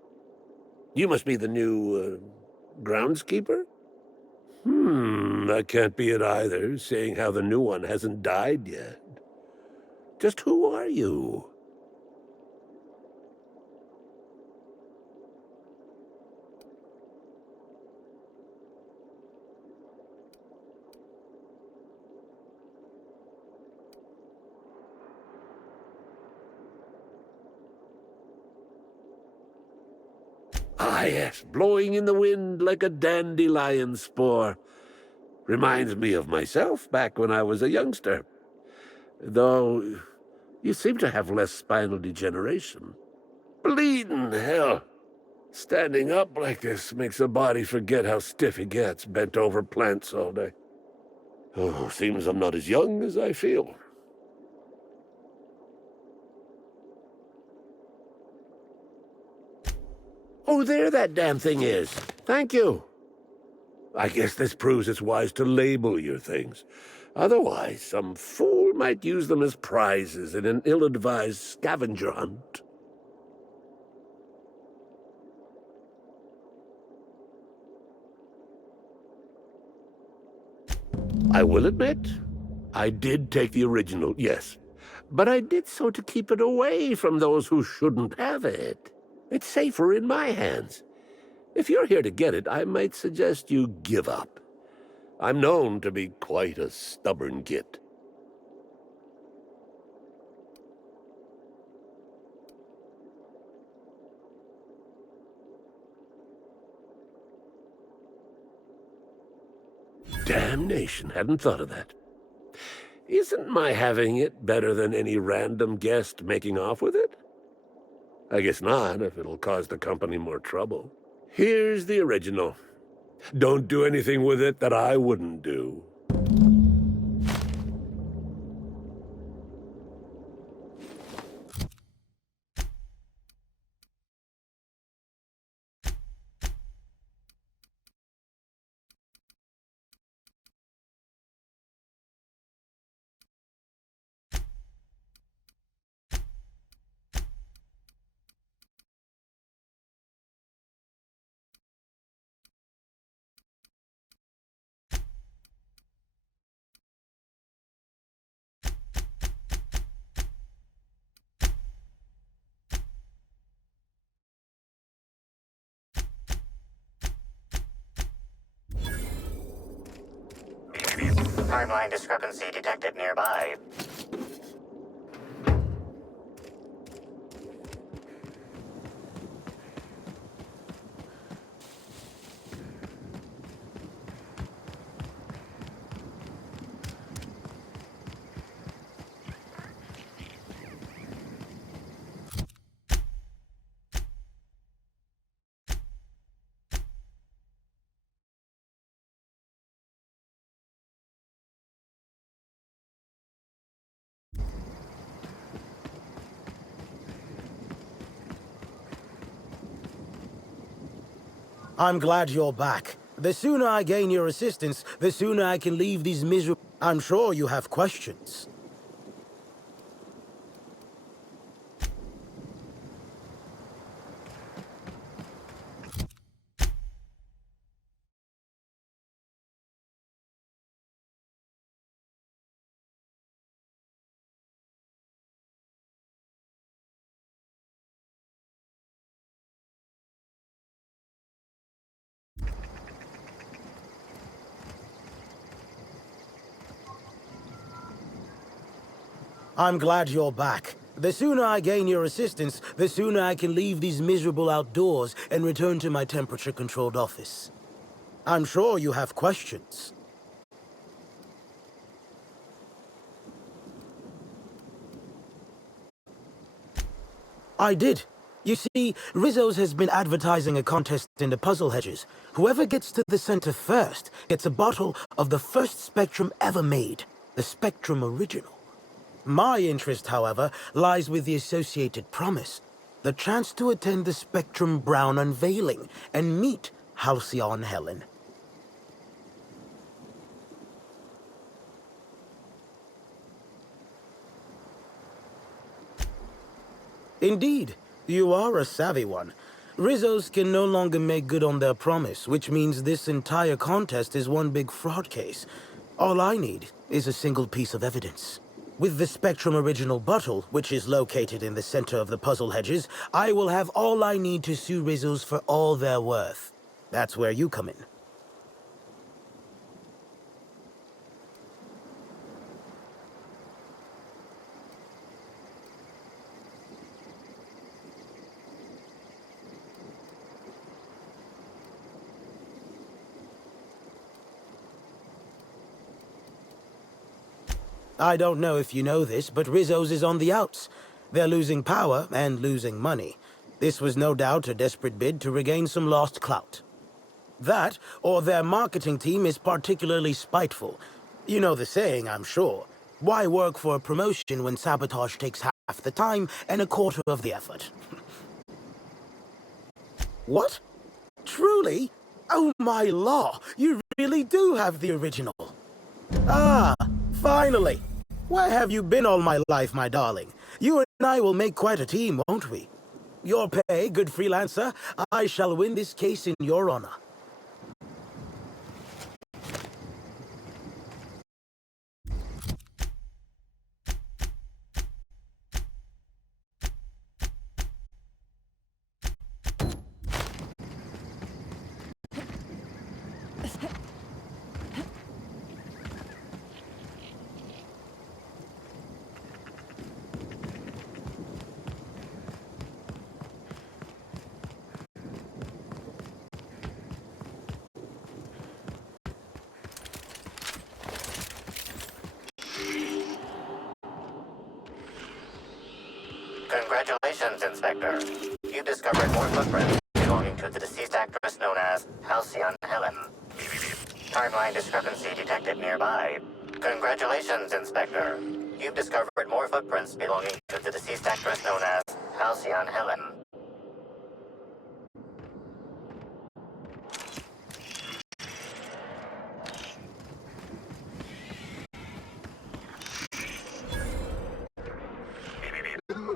You must be the new, groundskeeper? That can't be it either, seeing how the new one hasn't died yet. Just who are you? Ah, yes, blowing in the wind like a dandelion spore. Reminds me of myself back when I was a youngster. Though, you seem to have less spinal degeneration. Bleeding hell. Standing up like this makes a body forget how stiff it gets, bent over plants all day. Oh, seems I'm not as young as I feel. Oh, there that damn thing is. Thank you. I guess this proves it's wise to label your things. Otherwise, some fool might use them as prizes in an ill-advised scavenger hunt. I will admit, I did take the original, yes. But I did so to keep it away from those who shouldn't have it. It's safer in my hands. If you're here to get it, I might suggest you give up. I'm known to be quite a stubborn git. Damnation, hadn't thought of that. Isn't my having it better than any random guest making off with it? I guess not, if it'll cause the company more trouble. Here's the original. Don't do anything with it that I wouldn't do. Timeline discrepancy detected nearby. I'm glad you're back. The sooner I gain your assistance, the sooner I can leave these miserable... I'm sure you have questions. I'm glad you're back. The sooner I gain your assistance, the sooner I can leave these miserable outdoors and return to my temperature-controlled office. I'm sure you have questions. I did. You see, Rizzo's has been advertising a contest in the puzzle hedges. Whoever gets to the center first gets a bottle of the first Spectrum ever made, the Spectrum Original. My interest, however, lies with the associated promise, the chance to attend the Spectrum Brown unveiling and meet Halcyon Helen. Indeed, you are a savvy one. Rizzo's can no longer make good on their promise, which means this entire contest is one big fraud case. All I need is a single piece of evidence. With the Spectrum Original bottle, which is located in the center of the puzzle hedges, I will have all I need to sue Rizzo's for all they're worth. That's where you come in. I don't know if you know this, but Rizzo's is on the outs. They're losing power and losing money. This was no doubt a desperate bid to regain some lost clout. That, or their marketing team is particularly spiteful. You know the saying, I'm sure. Why work for a promotion when sabotage takes half the time and a quarter of the effort? What? Truly? Oh my law, you really do have the original. Ah, finally. Where have you been all my life, my darling? You and I will make quite a team, won't we? Your pay, good freelancer. I shall win this case in your honor. Congratulations, Inspector. You discovered more footprints belonging to the deceased actress known as Halcyon Helen. Timeline discrepancy detected nearby. Congratulations, Inspector. You've discovered more footprints belonging to the deceased actress known as Halcyon Helen.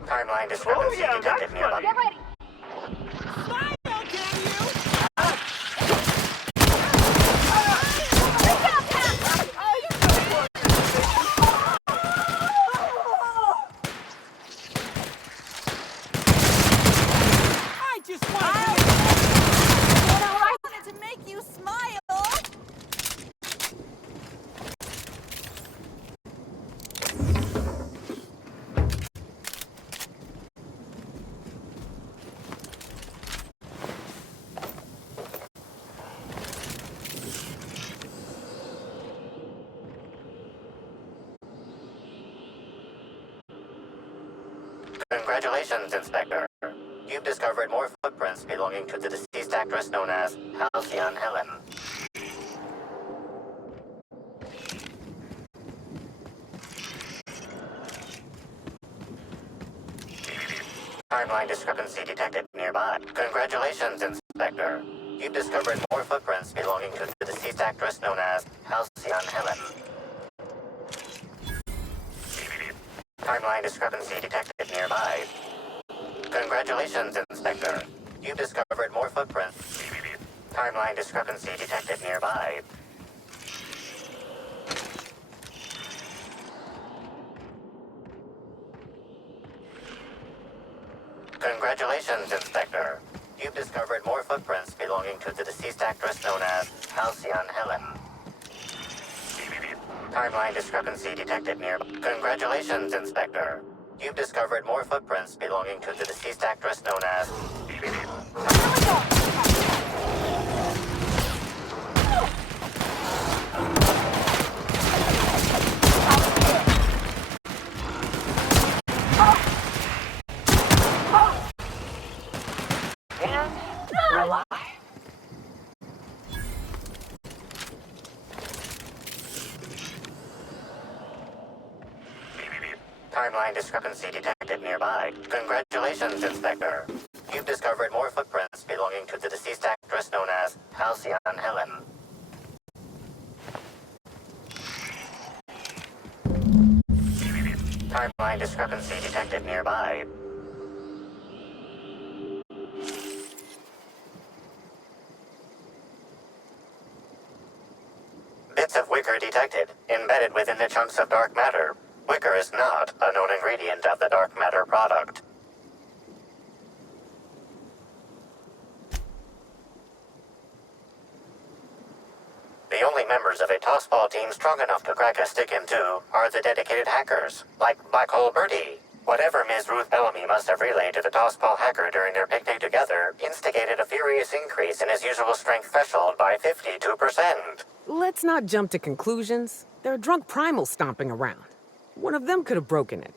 Timeline discrepancy detected nearby. Get ready! I just wanted to make you smile! Congratulations, Inspector. You've discovered more footprints belonging to the deceased actress known as Halcyon Helen. Timeline discrepancy detected nearby. Congratulations, Inspector. You've discovered more footprints belonging to the deceased actress known as Halcyon Helen. Timeline discrepancy detected nearby. Congratulations, Inspector. You've discovered more footprints. Timeline discrepancy detected nearby. Congratulations, Inspector. You've discovered more footprints belonging to the deceased actress known as Halcyon Helen. Timeline discrepancy detected nearby. Congratulations, Inspector. You've discovered more footprints belonging to the deceased actress known as... Timeline discrepancy detected nearby. Congratulations, Inspector. You've discovered more footprints belonging to the deceased actress known as Halcyon Helen. Timeline discrepancy detected nearby. Bits of wicker detected, embedded within the chunks of dark matter. Wicker is not a known ingredient of the dark matter product. The only members of a tossball team strong enough to crack a stick in two are the dedicated hackers, like Black Hole Birdie. Whatever Ms. Ruth Bellamy must have relayed to the tossball hacker during their picnic together instigated a furious increase in his usual strength threshold by 52%. Let's not jump to conclusions. There are drunk primals stomping around. One of them could have broken it.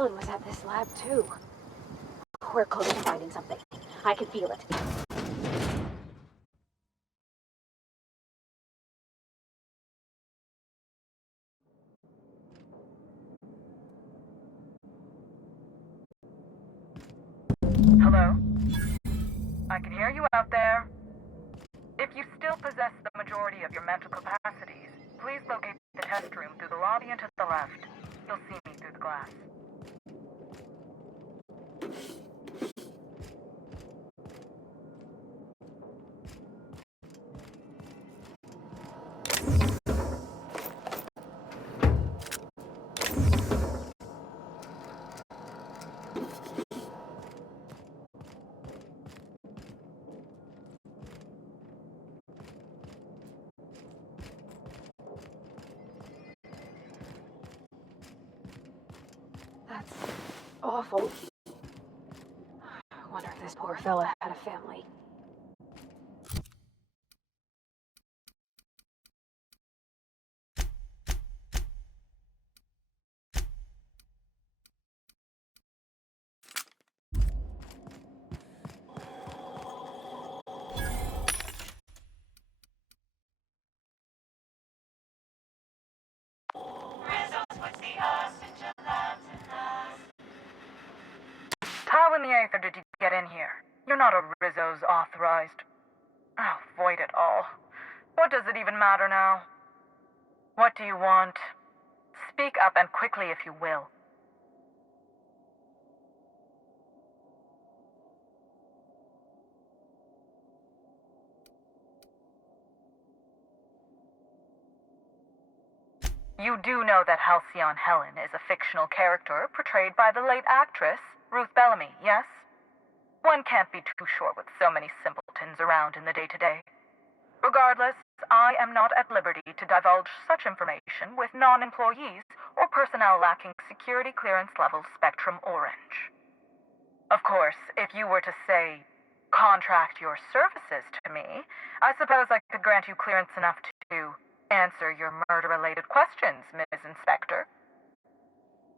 Helen was at this lab too. We're close to finding something. I can feel it. Hello? I can hear you out there. If you still possess the majority of your mental capacities, please locate the test room through the lobby and to the left. You'll see me through the glass. That's awful. I wonder if this poor fella had a family. How in the Aether did you get in here? You're not a Rizzo's authorized. Oh, void it all. What does it even matter now? What do you want? Speak up and quickly if you will. You do know that Halcyon Helen is a fictional character portrayed by the late actress Ruth Bellamy, yes? One can't be too sure with so many simpletons around in the day-to-day. Regardless, I am not at liberty to divulge such information with non-employees or personnel lacking security clearance level Spectrum Orange. Of course, if you were to say, contract your services to me, I suppose I could grant you clearance enough to answer your murder-related questions, Ms. Inspector.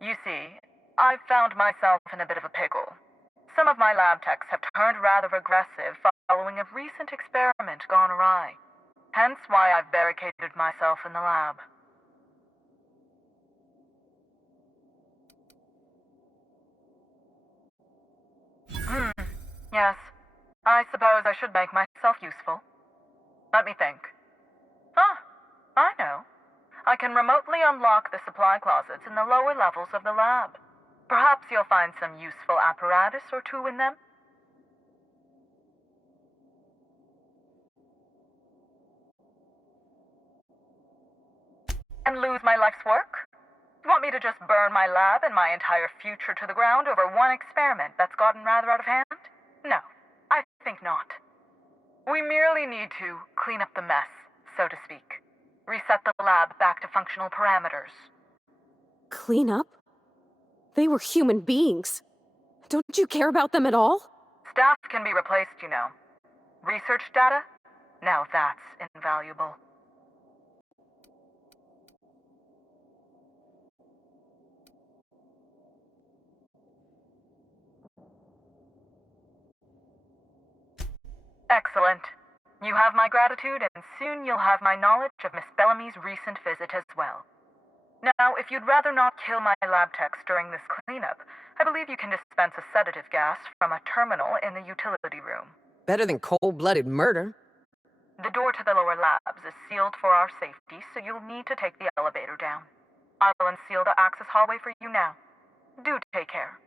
You see, I've found myself in a bit of a pickle. Some of my lab techs have turned rather aggressive following a recent experiment gone awry. Hence why I've barricaded myself in the lab. Yes. I suppose I should make myself useful. Let me think. Ah, I know. I can remotely unlock the supply closets in the lower levels of the lab. Perhaps you'll find some useful apparatus or two in them. And lose my life's work? You want me to just burn my lab and my entire future to the ground over one experiment that's gotten rather out of hand? No, I think not. We merely need to clean up the mess, so to speak. Reset the lab back to functional parameters. Clean up? They were human beings. Don't you care about them at all? Staff can be replaced, you know. Research data? Now that's invaluable. Excellent. You have my gratitude, and soon you'll have my knowledge of Miss Bellamy's recent visit as well. Now, if you'd rather not kill my lab techs during this cleanup, I believe you can dispense a sedative gas from a terminal in the utility room. Better than cold-blooded murder. The door to the lower labs is sealed for our safety, so you'll need to take the elevator down. I will unseal the access hallway for you now. Do take care.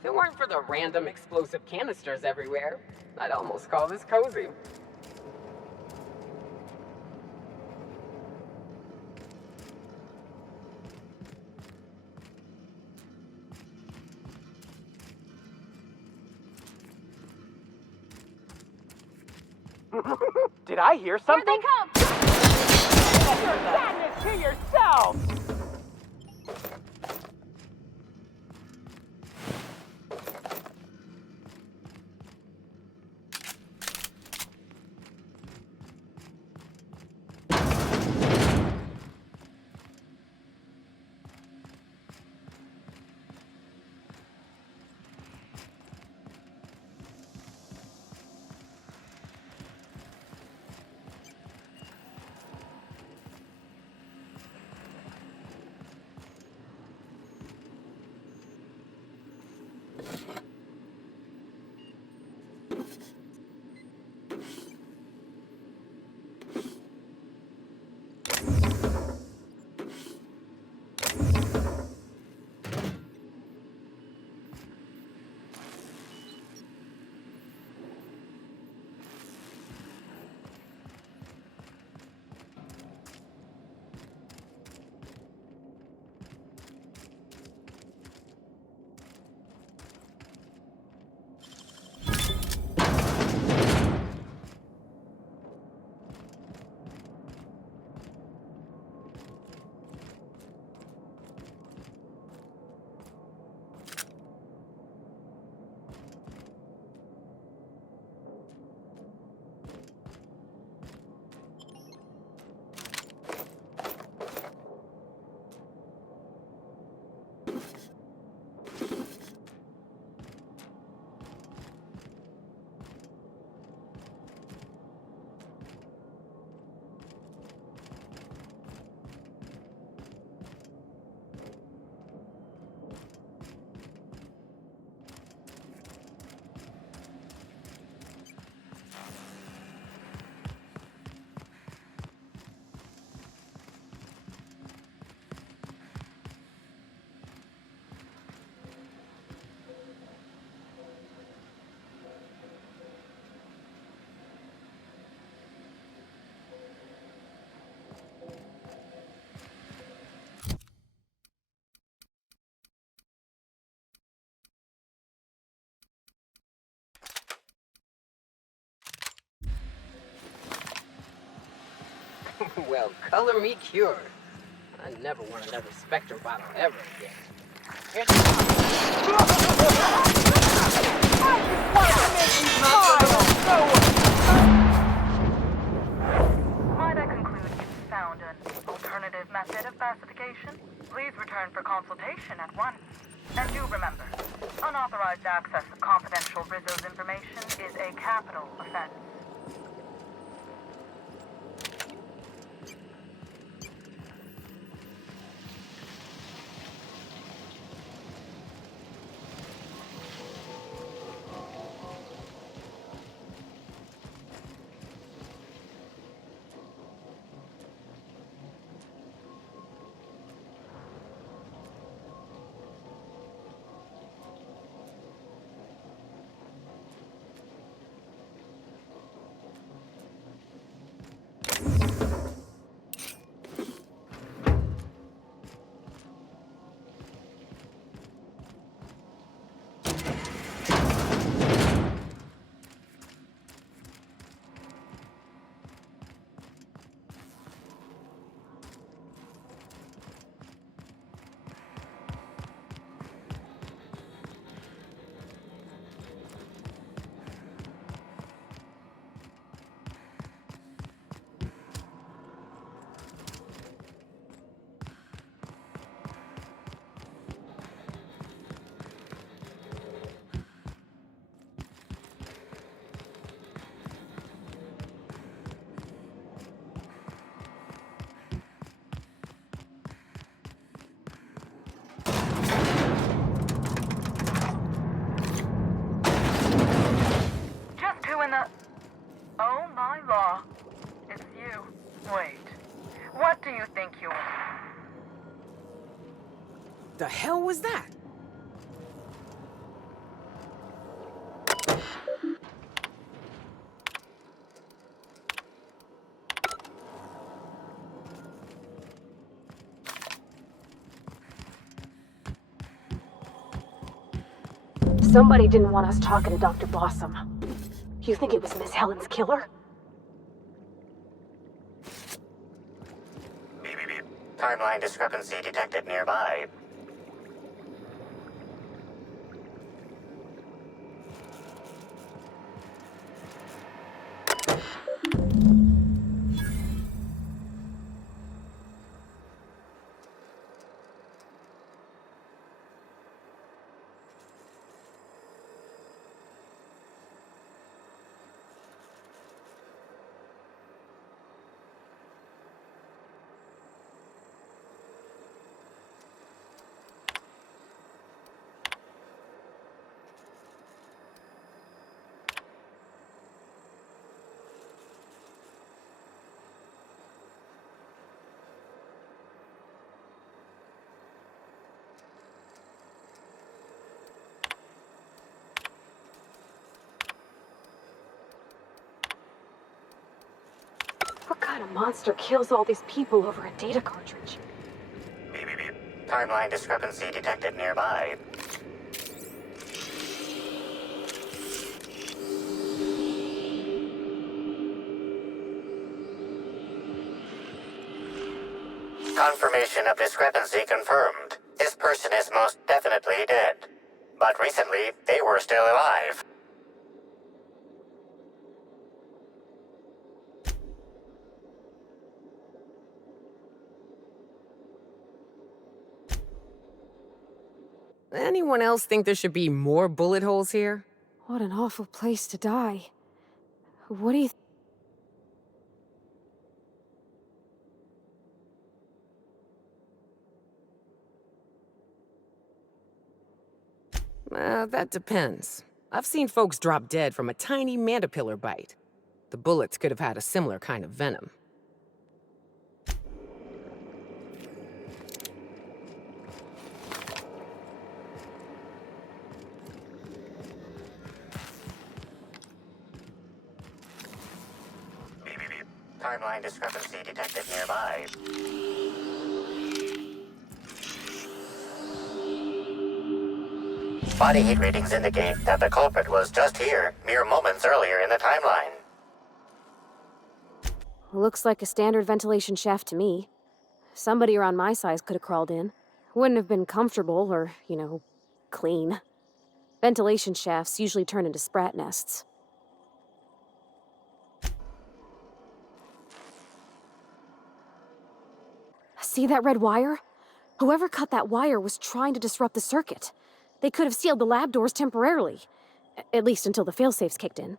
If it weren't for the random explosive canisters everywhere, I'd almost call this cozy. Did I hear something? Here they come! Keep your sadness to yourself! Well, color me cured. I never want another Spectre bottle ever again. Here's Might I conclude you've found an alternative method of pacification? Please return for consultation at once. And do remember, unauthorized access of confidential Rizzo's information is a capital offense. think you're... The hell was that? Somebody didn't want us talking to Dr. Blossom. You think it was Miss Helen's killer? Timeline discrepancy detected nearby. What kind of monster kills all these people over a data cartridge? Timeline discrepancy detected nearby. Confirmation of discrepancy confirmed. This person is most definitely dead. But recently, they were still alive. Anyone else think there should be more bullet holes here? What an awful place to die. What do you... That depends. I've seen folks drop dead from a tiny mandapillar bite. The bullets could have had a similar kind of venom. Timeline discrepancy detected nearby. Body heat readings indicate that the culprit was just here, mere moments earlier in the timeline. Looks like a standard ventilation shaft to me. Somebody around my size could have crawled in. Wouldn't have been comfortable or, clean. Ventilation shafts usually turn into sprat nests. See that red wire? Whoever cut that wire was trying to disrupt the circuit. They could have sealed the lab doors temporarily. At least until the failsafes kicked in.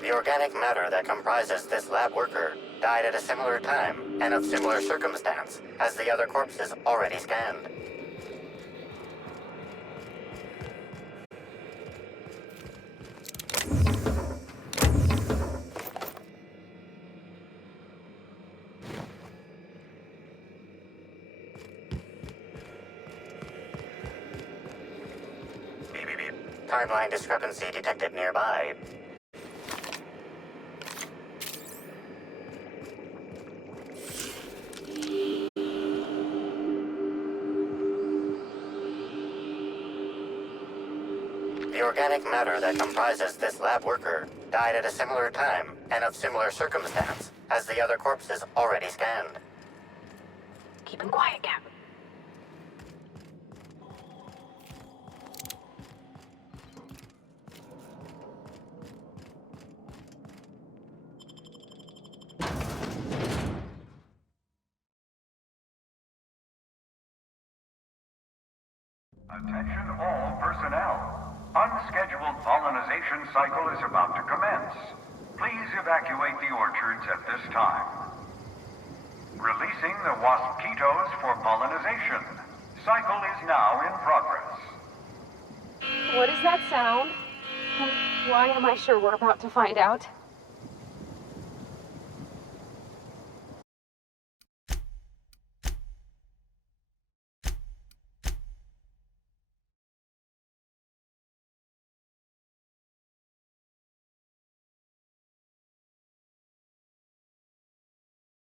The organic matter that comprises this lab worker died at a similar time and of similar circumstance as the other corpses already scanned. Timeline discrepancy detected nearby. The organic matter that comprises this lab worker died at a similar time and of similar circumstance as the other corpses already scanned. Keep him quiet, Cap. Attention all personnel. Unscheduled pollinization cycle is about to commence. Please evacuate the orchards at this time. releasing the mosquitoes for pollinization. Cycle is now in progress. What is that sound? And why am I sure we're about to find out?